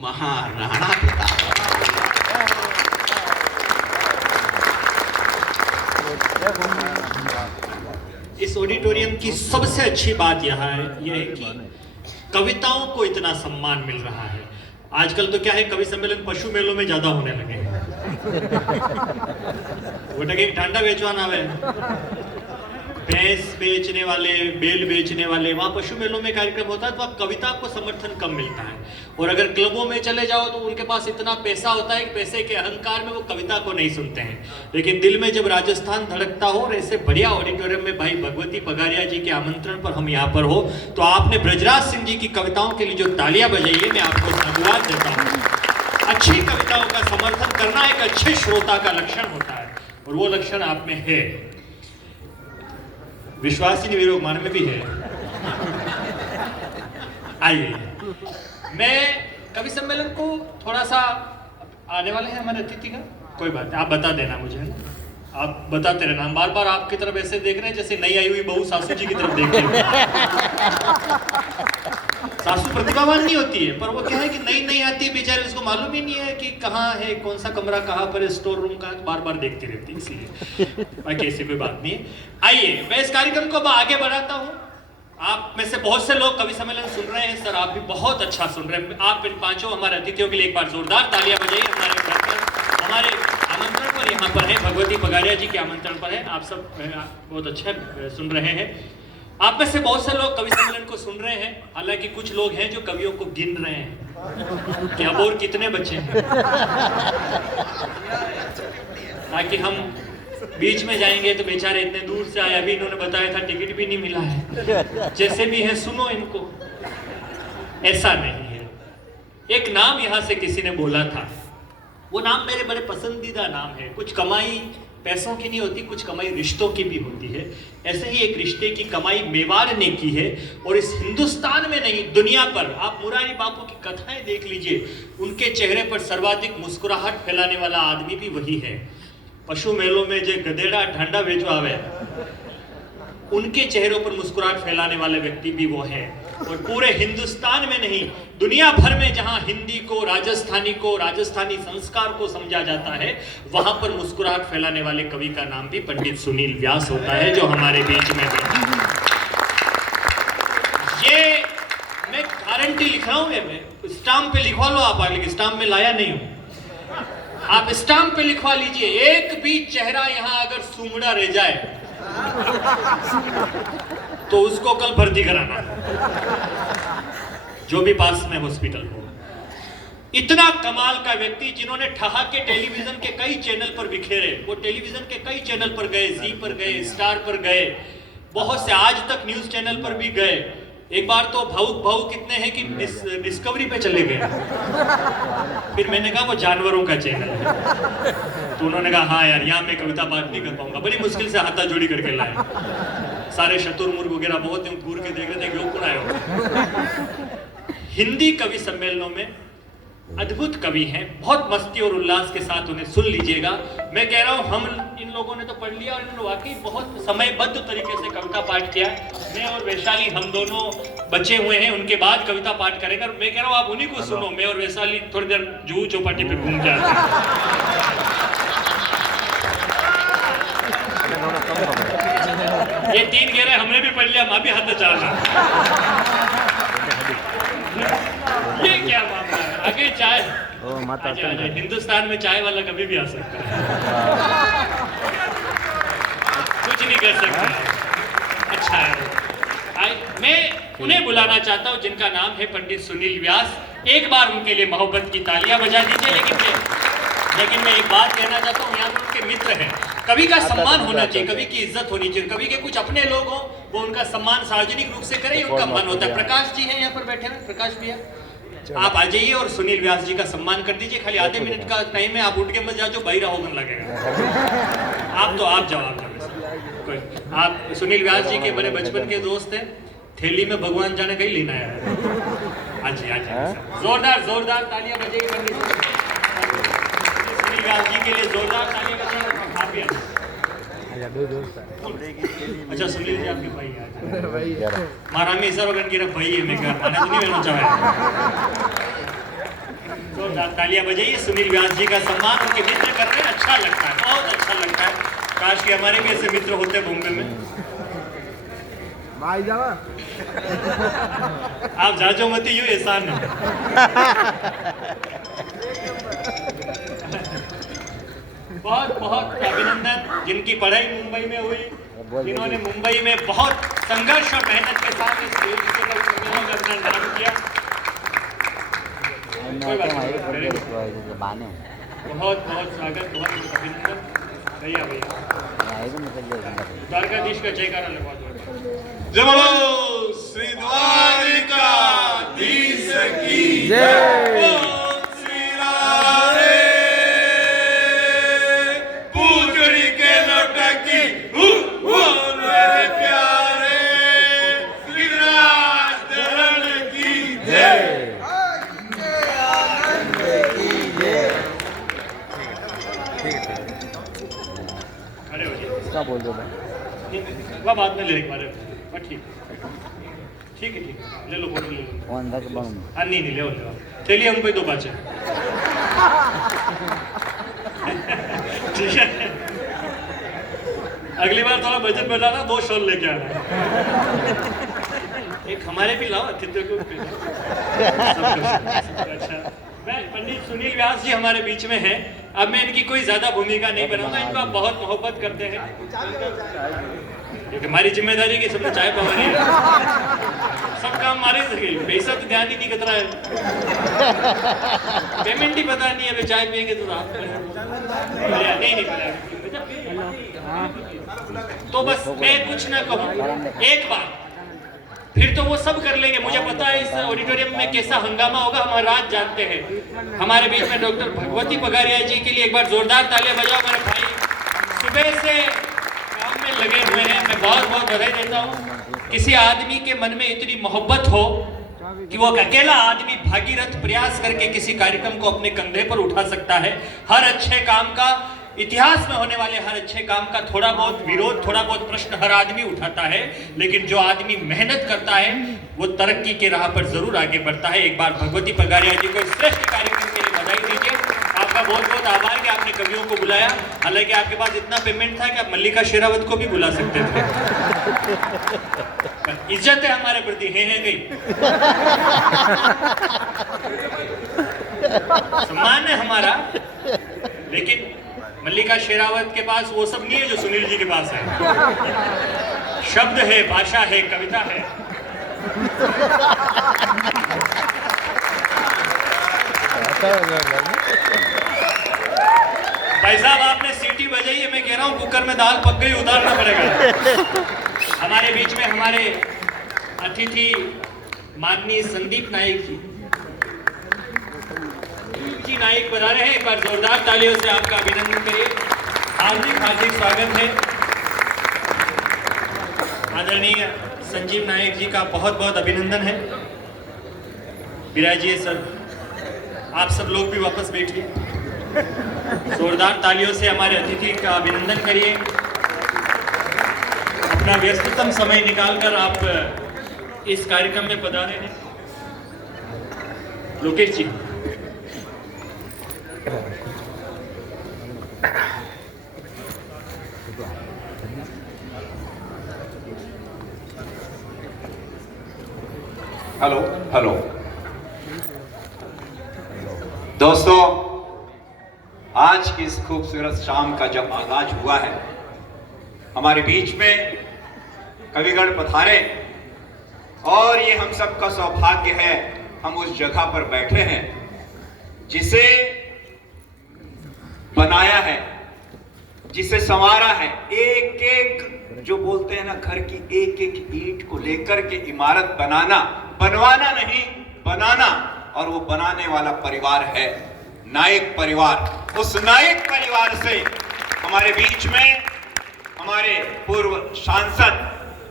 महाराणा प्रताप। इस ऑडिटोरियम की सबसे अच्छी बात यह है कि कविताओं को इतना सम्मान मिल रहा है। आजकल तो क्या है, कवि सम्मेलन पशु मेलों में ज्यादा होने लगे हैं। वो टके ठंडा बेचवाना है, भैंस बेचने वाले, बेल बेचने वाले, वहाँ पशु मेलों में कार्यक्रम होता है तो वहाँ कविता को समर्थन कम मिलता है। और अगर क्लबों में चले जाओ तो उनके पास इतना पैसा होता है कि पैसे के अहंकार में वो कविता को नहीं सुनते हैं। लेकिन दिल में जब राजस्थान धड़कता हो और ऐसे बढ़िया ऑडिटोरियम में भाई भगवती पगारिया जी के आमंत्रण पर हम यहाँ पर हो, तो आपने ब्रजराज सिंह जी की कविताओं के लिए जो तालियां बजाई है, मैं आपको धन्यवाद देता हूँ। अच्छी कविताओं का समर्थन करना एक अच्छे श्रोता का लक्षण होता है और वो लक्षण आप में है। विश्वासी निवेदक मान में भी है। आइए, मैं कवि सम्मेलन को थोड़ा सा, आने वाले हैं हमारे अतिथि का, कोई बात नहीं, आप बता देना मुझे, है ना, आप बताते रहना। हम बार बार आपकी तरफ ऐसे देख रहे हैं जैसे नई आई हुई बहू सासू जी की तरफ देख रही है। सासू प्रतिभावान नहीं होती है, पर वो क्या है कि नई नई आती है बेचारे, उसको मालूम ही नहीं है कि कहाँ है, कौन सा कमरा कहाँ पर है, स्टोर रूम कहाँ, बार बार देखती रहती है, इसीलिए। बाकी ऐसी कोई बात नहीं है। आइए, मैं इस कार्यक्रम को आगे बढ़ाता हूँ। आप में से बहुत से लोग कवि सम्मेलन सुन रहे हैं, सर आप भी बहुत अच्छा सुन रहे हैं। आप इन पांचों हमारे अतिथियों के लिए एक बार जोरदार तालियां बजाइए। हमारे घर पर, हमारे आमंत्रण पर यहाँ पर है, भगवती पगारिया जी के आमंत्रण पर है। आप सब बहुत अच्छा सुन रहे हैं। आप में से बहुत से लोग कवि सम्मेलन को सुन रहे हैं, हालांकि कुछ लोग हैं जो कवियों को गिन रहे हैं कि अब और कितने बच्चे हैं, ताकि हम बीच में जाएंगे तो बेचारे इतने दूर से आए, अभी इन्होंने बताया था टिकट भी नहीं मिला है, जैसे भी है सुनो इनको। ऐसा नहीं है। एक नाम यहाँ से किसी ने बोला था, वो नाम मेरे बड़े पसंदीदा नाम है। कुछ कमाई पैसों की नहीं होती, कुछ कमाई रिश्तों की भी होती है। ऐसे ही एक रिश्ते की कमाई मेवाड़ ने की है, और इस हिंदुस्तान में नहीं दुनिया पर। आप मुरारी बापू की कथाएं देख लीजिए, उनके चेहरे पर सर्वाधिक मुस्कुराहट फैलाने वाला आदमी भी वही है। पशु मेलों में जो गधेड़ा ढंडा बेचो आवे, उनके चेहरों पर मुस्कुराहट फैलाने वाले व्यक्ति भी वो है। और पूरे हिंदुस्तान में नहीं, दुनिया भर में जहां हिंदी को, राजस्थानी संस्कार को समझा जाता है, वहां पर मुस्कुराहट फैलाने वाले कवि का नाम भी पंडित सुनील व्यास होता है, जो हमारे बीच में बैठे हैं। ये मैं गारंटी लिख रहा हूं, मैं स्टाम्प पे लिखवा लो आप, लेकिन स्टाम्प में लाया नहीं हूं। आप स्टाम्प पे लिखवा लीजिए, एक भी चेहरा यहां अगर सूंघड़ा रह जाए तो उसको कल भर्ती कराना, जो भी पास में हॉस्पिटल हो। इतना कमाल का व्यक्ति, जिन्होंने ठहाके टेलीविजन के कई चैनल पर बिखेरे, वो टेलीविजन के कई चैनल पर गए, जी पर गए, स्टार पर गए, बहुत से आज तक न्यूज चैनल पर भी गए। एक बार तो भावुक इतने हैं कि डिस्कवरी पे चले गए। फिर मैंने कहा वो जानवरों का चैनल है, तो उन्होंने कहा हाँ यार, यहाँ मैं कविता पाठ नहीं कर पाऊंगा। बड़ी मुश्किल से हाथा जोड़ी करके लाए, सारे शतुरमुर्ग वगैरह बहुत घूर के देख रहे थे, क्यों आए हो। हिंदी कवि सम्मेलनों में अद्भुत कवि हैं, बहुत मस्ती और उल्लास के साथ उन्हें सुन लीजिएगा। मैं कह रहा हूँ, हम इन लोगों ने तो पढ़ लिया और इन्होंने वाकई बहुत समयबद्ध तरीके से कविता पाठ किया। मैं और वैशाली, हम दोनों बचे हुए हैं, उनके बाद कविता पाठ करेंगे। मैं कह रहा हूँ आप उन्हीं को सुनो, मैं और वैशाली थोड़ी देर जुहू चौपाटी पे घूम के आते हैं। ये 3 घेरे हमने भी पढ़ लिया, माँ भी हाथ चला। ये क्या मामला है? आगे चाय, आजा, हिंदुस्तान में चाय वाला कभी भी आ सकता है, कुछ नहीं कर सकता। अच्छा है, मैं उन्हें बुलाना चाहता हूँ जिनका नाम है पंडित सुनील व्यास। एक बार उनके लिए मोहब्बत की तालियां बजा दीजिए। लेकिन मैं एक बात कहना चाहता हूँ, यहाँ पर उनके मित्र हैं। कवि का सम्मान होना चाहिए, कवि की इज्जत होनी चाहिए। कवि के कुछ अपने लोग हों, वो उनका सम्मान सार्वजनिक रूप से करें, उनका मन होता है। प्रकाश जी हैं यहाँ पर बैठे हैं, प्रकाश भैया आप आ जाइए और सुनील व्यास जी का सम्मान कर दीजिए। खाली आधे मिनट का टाइम है, आप उठ के मत जाओ, बहिरा होगन लगेगा। आप जाओ। आप सुनील व्यास जी के बड़े बचपन के दोस्त हैं, थैली में भगवान जाने कहीं लेना है। आज जोरदार तालियां बजाइए सुनील व्यास जी के लिए, जोरदार तालियां बजाइए। आप भी अच्छा, सुनील जी आपके भाई है, मारा में सर वगन की भाई है, मैं कर माने तो नहीं मिलना चाहे। जोरदार तालियां बजाइए। सुनील व्यास जी का सम्मान उनके मित्र कर रहे हैं, अच्छा लगता है, बहुत अच्छा लगता है। काश कि हमारे भी ऐसे मित्र होते बॉम्बे में। आई जावा आप जाजो मती यूं एहसान है। बहुत बहुत अभिनंदन जिनकी पढ़ाई मुंबई में हुई, जिन्होंने मुंबई में बहुत संघर्ष और मेहनत के साथ इस देश के लोगों का अपना नाम किया। कोई बात नहीं, बहुत बहुत स्वागत, बहुत बहुत अभिनंदन। भैया द्वारकाधीश का जयकारा लगवा दो। जय बोलो श्री द्वारिकाधीश की जय। श्री राधे पूजड़ी के लौटकी मेरे प्यारे गिरिराज की जय। खड़े हो जाइए। क्या बोल दो वह बाद में ले बारे ठीक ठीक है, ठीक है, ले लो फोटो ले लो। हाँ नहीं ले लो, चलिए हम कोई दो बात ठीक है। अगली बार थोड़ा बजट बढ़ाना, 2 शॉल लेके आना। एक हमारे भी लाओ अतिथि को। अच्छा, मैं पंडित सुनील व्यास जी हमारे बीच में हैं। अब मैं इनकी कोई ज्यादा भूमिका नहीं बनाऊंगा, इनको आप बहुत मोहब्बत करते हैं क्योंकि हमारी जिम्मेदारी की सबने चाय पवानी है, सब काम हमारे से, पैसा तो ध्यान ही नहीं कतरा है, पेमेंट ही पता नहीं है, चाय पियेंगे तो रात नहीं तो बस मैं कुछ ना कहूँ एक बार, फिर तो वो सब कर लेंगे। मुझे पता है इस ऑडिटोरियम में कैसा हंगामा होगा, हम रात जानते हैं। हमारे बीच में डॉक्टर भगवती पगारिया जी के लिए एक बार जोरदार तालियां बजाओ। मेरे भाई सुबह से काम में लगे हुए हैं, मैं बहुत बहुत बधाई देता हूँ। किसी आदमी के मन में इतनी मोहब्बत हो कि वो अकेला आदमी भागीरथ प्रयास करके किसी कार्यक्रम को अपने कंधे पर उठा सकता है। हर अच्छे काम का, इतिहास में होने वाले हर अच्छे काम का थोड़ा बहुत विरोध, थोड़ा बहुत प्रश्न हर आदमी उठाता है, लेकिन जो आदमी मेहनत करता है वो तरक्की के राह पर जरूर आगे बढ़ता है। एक बार भगवती पगारिया जी को इस श्रेष्ठ कार्यक्रम के लिए बधाई दीजिए। आपका बहुत बहुत आभार कि आपने कवियों को बुलाया। हालांकि आपके पास इतना पेमेंट था कि आप मल्लिका शेरावत को भी बुला सकते थे। इज्जत है हमारे प्रति, है गई, सम्मान है हमारा, लेकिन मल्लिका शेरावत के पास वो सब नहीं है जो सुनील जी के पास है। शब्द है, भाषा है, कविता है। भाई साहब आपने सीटी बजाई है, मैं कह रहा हूँ कुकर में दाल पक गई, उतारना पड़ेगा। हमारे बीच में हमारे अतिथि माननीय संदीप नाइक जी नाइक बना रहे हैं। एक बार जोरदार तालियों से आपका अभिनंदन करिए। हार्दिक हार्दिक स्वागत है। आदरणीय संजीव नायक जी का बहुत बहुत अभिनंदन है। विराजिए सर, आप सब लोग भी वापस बैठिए। जोरदार तालियों से हमारे अतिथि का अभिनंदन करिए। अपना व्यस्ततम समय निकालकर आप इस कार्यक्रम में पधारे हैं। लोकेश जी, हेलो हेलो दोस्तों, आज की इस खूबसूरत शाम का जब आगाज हुआ है, हमारे बीच में कविगण पधारे और ये हम सबका सौभाग्य है, हम उस जगह पर बैठे हैं जिसे बनाया है, जिसे संवारा है। एक एक जो बोलते हैं ना, घर की एक एक ईंट को लेकर के इमारत बनाना, बनवाना नहीं बनाना, और वो बनाने वाला परिवार है नायक परिवार। उस नायक परिवार से हमारे बीच में हमारे पूर्व सांसद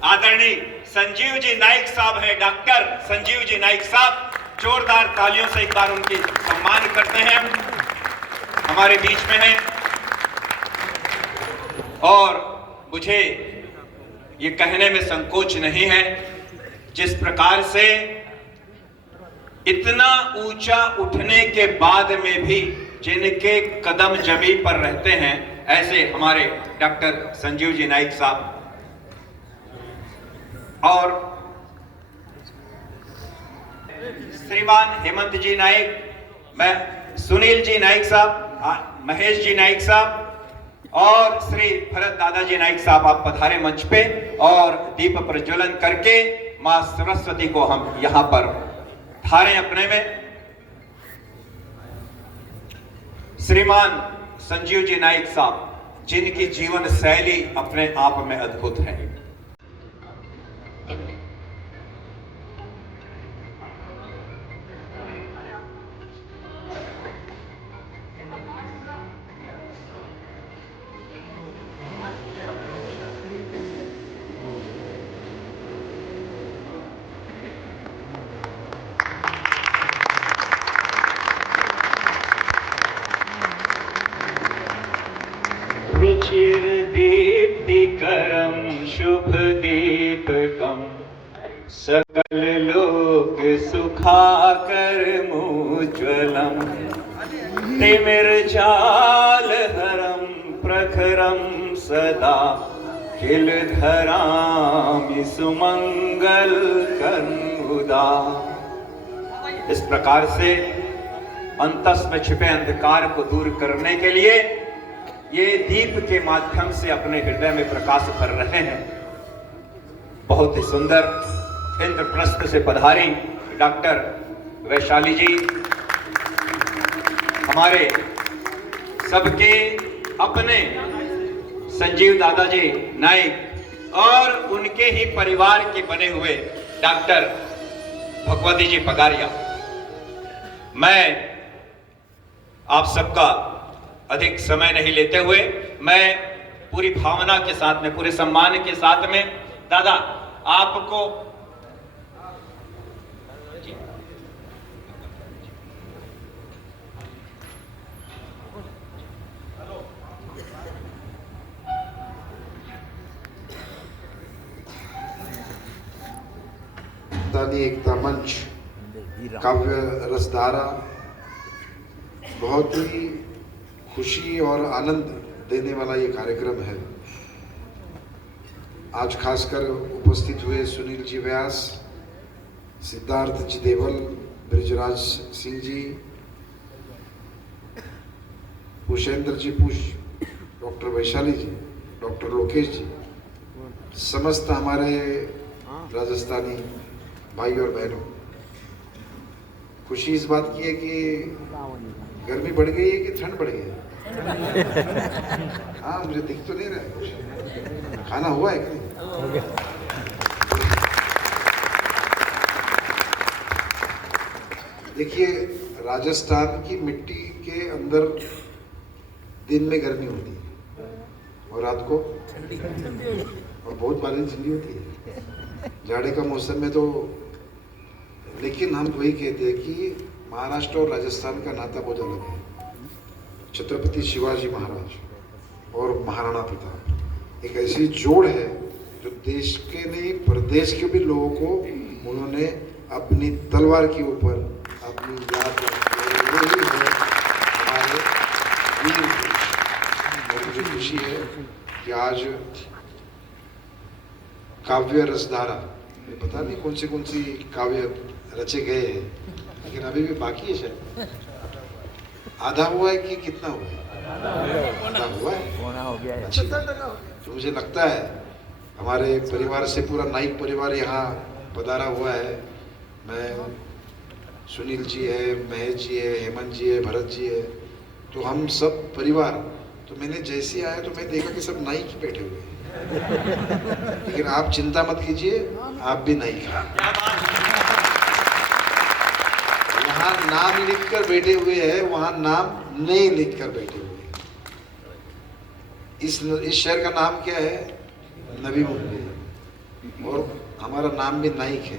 आदरणीय संजीव जी नाइक साहब है, डॉक्टर संजीव जी नाइक साहब। जोरदार तालियों से एक बार उनकी सम्मान करते हैं। हमारे बीच में है और मुझे ये कहने में संकोच नहीं है, जिस प्रकार से इतना ऊंचा उठने के बाद में भी जिनके कदम जमीन पर रहते हैं, ऐसे हमारे डॉक्टर संजीव जी नाइक साहब। और श्रीमान हेमंत जी नाइक, मैं सुनील जी नाइक साहब, महेश जी नाइक साहब और श्री भरत दादाजी नाइक साहब, आप पधारे मंच पे और दीप प्रज्वलन करके मां सरस्वती को हम यहां पर धारें अपने में। श्रीमान संजीव जी नाइक साहब, जिनकी जीवन शैली अपने आप में अद्भुत है। रुचिर्दीप्तिकरं शुभदीपकं सकल लोक सुखाकरमुज्ज्वलं तिमिरजालहरं प्रखरं सदा किलधरामि सुमंगलकरमुदा। इस प्रकार से अंतस में छिपे अंधकार को दूर करने के लिए ये दीप के माध्यम से अपने हृदय में प्रकाश भर रहे हैं। बहुत ही सुंदर इंद्रप्रस्थ से पधारी डॉक्टर वैशाली जी, हमारे सबके अपने संजीव दादाजी नाइक और उनके ही परिवार के बने हुए डॉक्टर भगवती जी पगारिया। मैं आप सबका अधिक समय नहीं लेते हुए मैं पूरी भावना के साथ में, पूरे सम्मान के साथ में दादा आपको एकता मंच काव्य रसधारा बहुत ही खुशी और आनंद देने वाला ये कार्यक्रम है। आज खासकर उपस्थित हुए सुनील जी व्यास, सिद्धार्थ जी देवल, ब्रिजराज सिंह जी, पुषेंद्र जी पुष, डॉक्टर वैशाली जी, डॉक्टर लोकेश जी, समस्त हमारे राजस्थानी भाई और बहनों, खुशी इस बात की है कि गर्मी बढ़ गई है कि ठंड बढ़ गई है? हाँ, मुझे दिख तो नहीं रहा है कुछ। खाना हुआ है कि नहीं? देखिए, राजस्थान की मिट्टी के अंदर दिन में गर्मी होती है और रात को और बहुत बारिश ठंडी होती है। जाड़े का मौसम में तो, लेकिन हम वही कहते हैं कि महाराष्ट्र और राजस्थान का नाता बहुत अलग है। छत्रपति शिवाजी महाराज और महाराणा प्रताप एक ऐसी जोड़ है जो देश के नहीं प्रदेश के भी लोगों को उन्होंने अपनी तलवार के ऊपर अपनी याद वही है हमारे वीर पुरुष। और मुझे खुशी है कि आज काव्य रसधारा, पता नहीं कौन सी काव्य रचे गए हैं, लेकिन अभी भी बाकी है शायद। आधा हुआ है कि कितना हुआ है? आधा हुआ है। अच्छा, तो मुझे लगता है हमारे परिवार से पूरा नाइक परिवार यहाँ पधारा हुआ है। मैं, सुनील जी है, महेश जी है, हेमंत जी है, भरत जी है, तो हम सब परिवार। तो मैंने जैसे आया तो मैं देखा कि सब नाइक ही बैठे हुए हैं। लेकिन आप चिंता मत कीजिए, आप भी नाइक हैं। यहाँ नाम लिखकर बैठे हुए हैं, वहां नाम नहीं लिखकर बैठे हुए हैं। इस शहर का नाम क्या है? नवी मुंबई, और हमारा नाम भी नाइक है।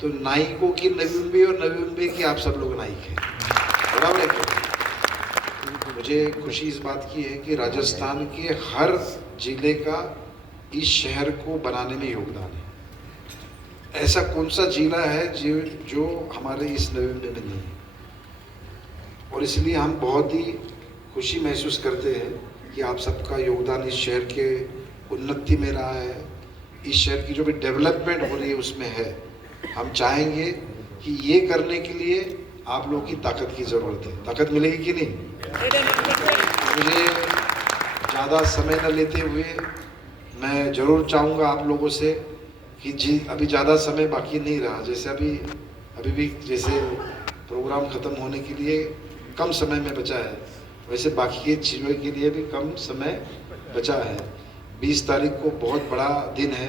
तो नाइकों की नवी मुंबई और नवी मुंबई की आप सब लोग नाइक हैं, बराबर है क्या? मुझे खुशी इस बात की है कि राजस्थान के हर जिले का इस शहर को बनाने में योगदान है। ऐसा कौन सा जिला है जो हमारे इस नवी मुंबई में नहीं है? और इसलिए हम बहुत ही खुशी महसूस करते हैं कि आप सबका योगदान इस शहर के उन्नति में रहा है, इस शहर की जो भी डेवलपमेंट हो रही है उसमें है। हम चाहेंगे कि ये करने के लिए आप लोगों की ताकत की ज़रूरत है। ताकत मिलेगी कि नहीं? मुझे ज़्यादा समय न लेते हुए मैं ज़रूर चाहूँगा आप लोगों से कि जी अभी ज़्यादा समय बाकी नहीं रहा। जैसे अभी भी जैसे प्रोग्राम ख़त्म होने के लिए कम समय में बचा है, वैसे बाकी की चीज़ों के लिए भी कम समय बचा है। 20 तारीख को बहुत बड़ा दिन है,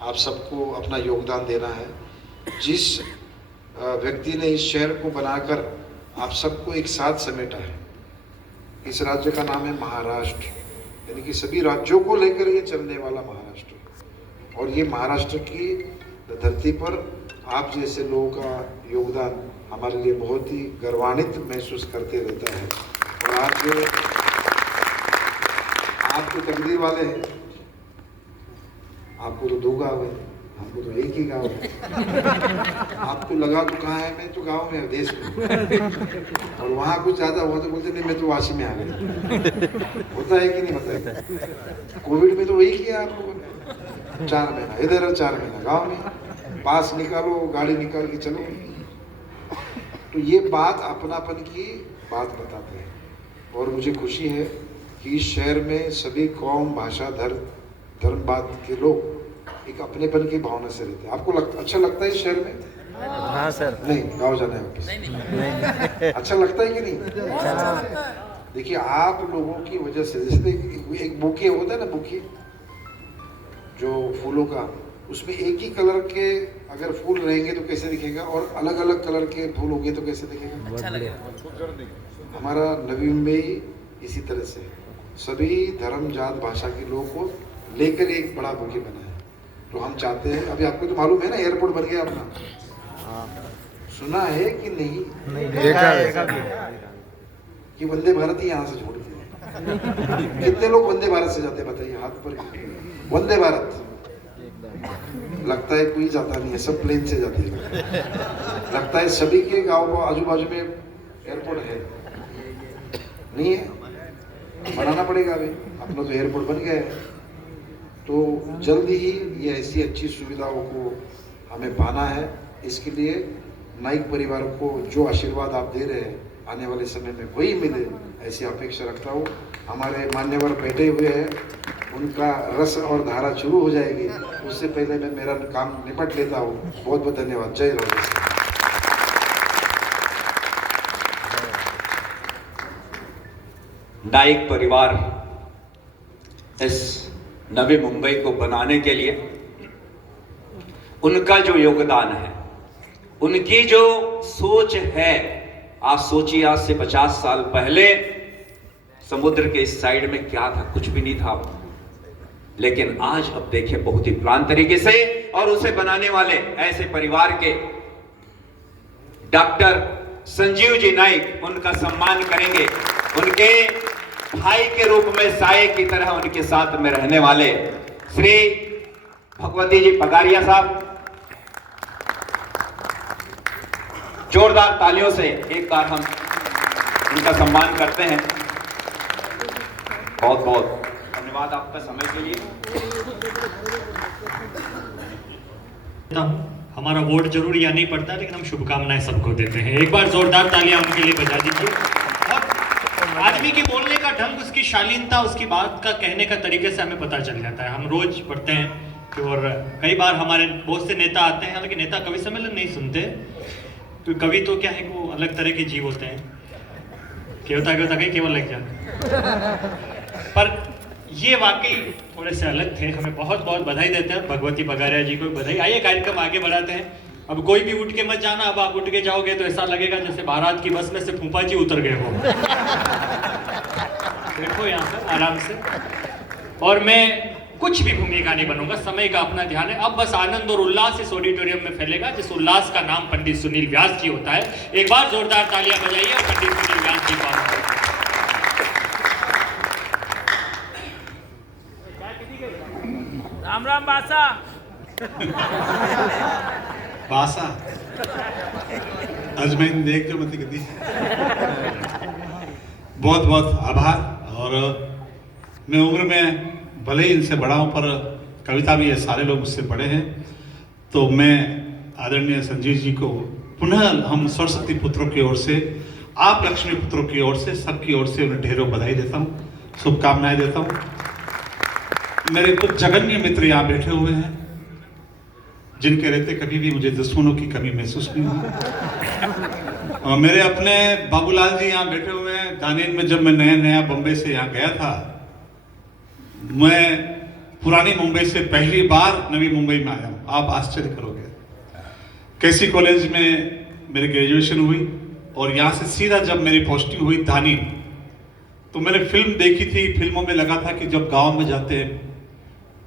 आप सबको अपना योगदान देना है। जिस व्यक्ति ने इस शहर को बनाकर आप सबको एक साथ समेटा है, इस राज्य का नाम है महाराष्ट्र, यानी कि सभी राज्यों को लेकर ये चलने वाला महाराष्ट्र। और ये महाराष्ट्र की धरती पर आप जैसे लोगों का योगदान हमारे लिए बहुत ही गर्वान्वित महसूस करते रहता है। और आप तो तकदीर वाले हैं, आपको तो 2 गाँव है, हमको तो एक ही गाँव है। आपको लगा तो कहाँ है? मैं तो गाँव में, देश में। और वहाँ कुछ ज़्यादा हुआ तो बोलते नहीं मैं तो वाशी में आ गया। होता है कि नहीं होता है? कोविड में तो वही किया आप लोगों ने, 4 महीना इधर और 4 महीना गाँव में। पास निकालो, गाड़ी निकाल के चलो। तो ये बात अपनापन की बात बताते हैं। और मुझे खुशी है कि इस शहर में सभी कौम, भाषा, धर्मवाद के लोग एक अपनेपन की भावना से रहते हैं। आपको अच्छा लगता है इस शहर में? हाँ सर। नहीं, गाँव जाना है वापस। नहीं। अच्छा लगता है कि नहीं? देखिए आप लोगों की वजह से, जैसे एक बुके होता है ना, बुके जो फूलों का, उसमें एक ही कलर के अगर फूल रहेंगे तो कैसे दिखेगा, और अलग अलग कलर के फूल होंगे तो कैसे दिखेगा? अच्छा लगेगा। हमारा नवी मुंबई इसी तरह से सभी धर्म, जात, भाषा के लोगों को लेकर एक बड़ा बुके बना है। तो हम चाहते हैं, अभी आपको तो मालूम है ना एयरपोर्ट बन गया अपना, सुना है कि नहीं? देखा कि वंदे भारत ही यहाँ से छोड़ते हैं। कितने लोग वंदे भारत से जाते हैं बताइए, हाथ पर। वंदे भारत लगता है कोई जाता नहीं है, सब प्लेन से जाते हैं। लगता है सभी के गाँव आजू बाजू में एयरपोर्ट है, नहीं है? बनाना पड़ेगा। अभी अपना तो एयरपोर्ट बन गया है, तो जल्द ही ये ऐसी अच्छी सुविधाओं को हमें पाना है। इसके लिए नाइक परिवार को जो आशीर्वाद आप दे रहे हैं, आने वाले समय में वही मिले, ऐसी अपेक्षा रखता हूँ। हमारे मान्यवर बैठे हुए हैं, उनका रस और धारा शुरू हो जाएगी, उससे पहले मैं मेरा काम निपट लेता हूँ। बहुत बहुत धन्यवाद। जय राम। नाइक परिवार इस नवी मुंबई को बनाने के लिए उनका जो योगदान है, उनकी जो सोच है, आप सोचिए आज से 50 साल पहले समुद्र के इस साइड में क्या था? कुछ भी नहीं था। लेकिन आज अब देखिए बहुत ही प्लान तरीके से, और उसे बनाने वाले ऐसे परिवार के डॉक्टर संजीव जी नाइक, उनका सम्मान करेंगे। उनके भाई के रूप में साये की तरह उनके साथ में रहने वाले श्री भगवती जी पगारिया साहब, जोरदार तालियों से एक बार हम उनका सम्मान करते हैं। बहुत बहुत धन्यवाद आपका समय के लिए। हमारा वोट जरूर या नहीं पड़ता, लेकिन हम शुभकामनाएं सबको देते हैं। एक बार जोरदार तालियां उनके लिए बजा दीजिए। आदमी के बोलने का ढंग, उसकी शालीनता, उसकी बात का कहने का तरीके से हमें पता चल जाता है। हम रोज पढ़ते हैं और कई बार हमारे बहुत से नेता आते हैं, हालांकि नेता कवि सम्मेलन नहीं सुनते, तो कवि तो क्या है वो अलग तरह के जीव होते हैं। केवता कहीं केवल लग जाए। पर ये वाकई थोड़े से अलग थे। हमें बहुत बहुत बधाई देते हैं, भगवती पगारिया जी को बधाई। आइए कार्यक्रम आगे बढ़ाते हैं। अब कोई भी उठ के मत जाना, अब आप उठ के जाओगे तो ऐसा लगेगा जैसे बारात की बस में से फूफा जी उतर गए हो। बैठो यहाँ पर आराम से। और मैं कुछ भी भूमिका नहीं बनूंगा, समय का अपना ध्यान है। अब बस आनंद और उल्लास इस ऑडिटोरियम में फैलेगा, जिस उल्लास का नाम पंडित सुनील व्यास जी होता है। एक बार जोरदार तालियां बजाइए और पंडित सुनील व्यास जी को। राम राम बासा। बासा अजमैन देख जो मत कदी। बहुत बहुत आभार। और मैं उम्र में भले ही इनसे बड़ा हूं, पर कविता भी है, सारे लोग उससे पढ़े हैं। तो मैं आदरणीय संजीव जी को पुनः हम सरस्वती पुत्रों की ओर से, आप लक्ष्मी पुत्रों की ओर से, सबकी ओर से उन्हें ढेरों बधाई देता हूँ, शुभकामनाएं देता हूँ। मेरे कुछ जघन्य मित्र यहाँ बैठे हुए हैं जिनके रहते कभी भी मुझे दुश्मनों की कमी महसूस नहीं हुई। और मेरे अपने बाबूलाल जी यहाँ बैठे हुए हैं। दानिन में जब मैं नया बम्बई से यहाँ गया था, मैं पुरानी मुंबई से पहली बार नवी मुंबई में आया हूँ। आप आश्चर्य करोगे। कैसी कॉलेज में मेरी ग्रेजुएशन हुई और यहाँ से सीधा जब मेरी पोस्टिंग हुई दानिन, तो मैंने फिल्म देखी थी। फिल्मों में लगा था कि जब गांव में जाते हैं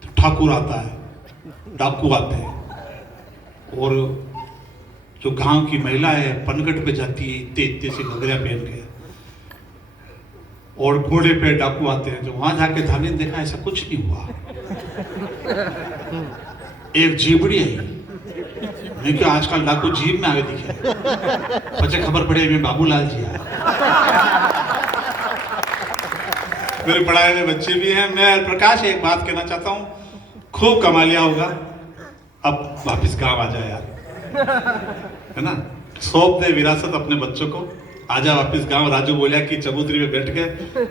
तो ठाकुर आता है, डाकू आते हैं, और जो गांव की महिला है पनघट पे जाती है इतने इतने से घगरिया पहन के, और घोड़े पे डाकू आते हैं। जो वहां जाके दानिन देखा, ऐसा कुछ नहीं हुआ। एक जीबड़ी आई, नहीं कि आजकल डाकू जीप में आगे दिखे, बच्चे खबर पड़े मैं बाबूलाल जी आया। मेरे पढ़ाए हुए बच्चे भी हैं। मैं प्रकाश एक बात कहना चाहता हूँ, खूब कमा लिया होगा, अब वापिस गांव आ जाए यार, है ना। सौंप दे विरासत अपने बच्चों को, आजा वापिस गांव। राजू बोलिया कि चबूतरी में बैठ के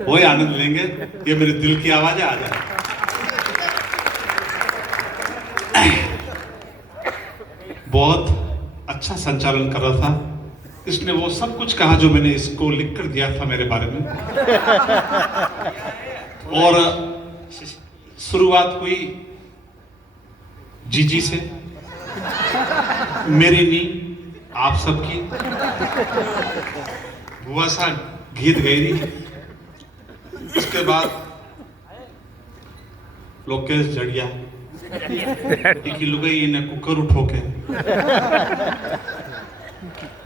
वही आनंद लेंगे। ये मेरे दिल की आवाज है, आजा। बहुत अच्छा संचालन कर रहा था। इसने वो सब कुछ कहा जो मैंने इसको लिख कर दिया था मेरे बारे में। और शुरुआत हुई जीजी से, मेरी नी आप सबकी। बुआ सा गीत गई रही। उसके बाद लोकेश जड़िया की लुगाई ने कुकर उठो के,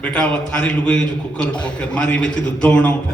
बेटा वो थारी लुगाई जो कुकर उठो के मारी बेची तो दौड़ना उठो।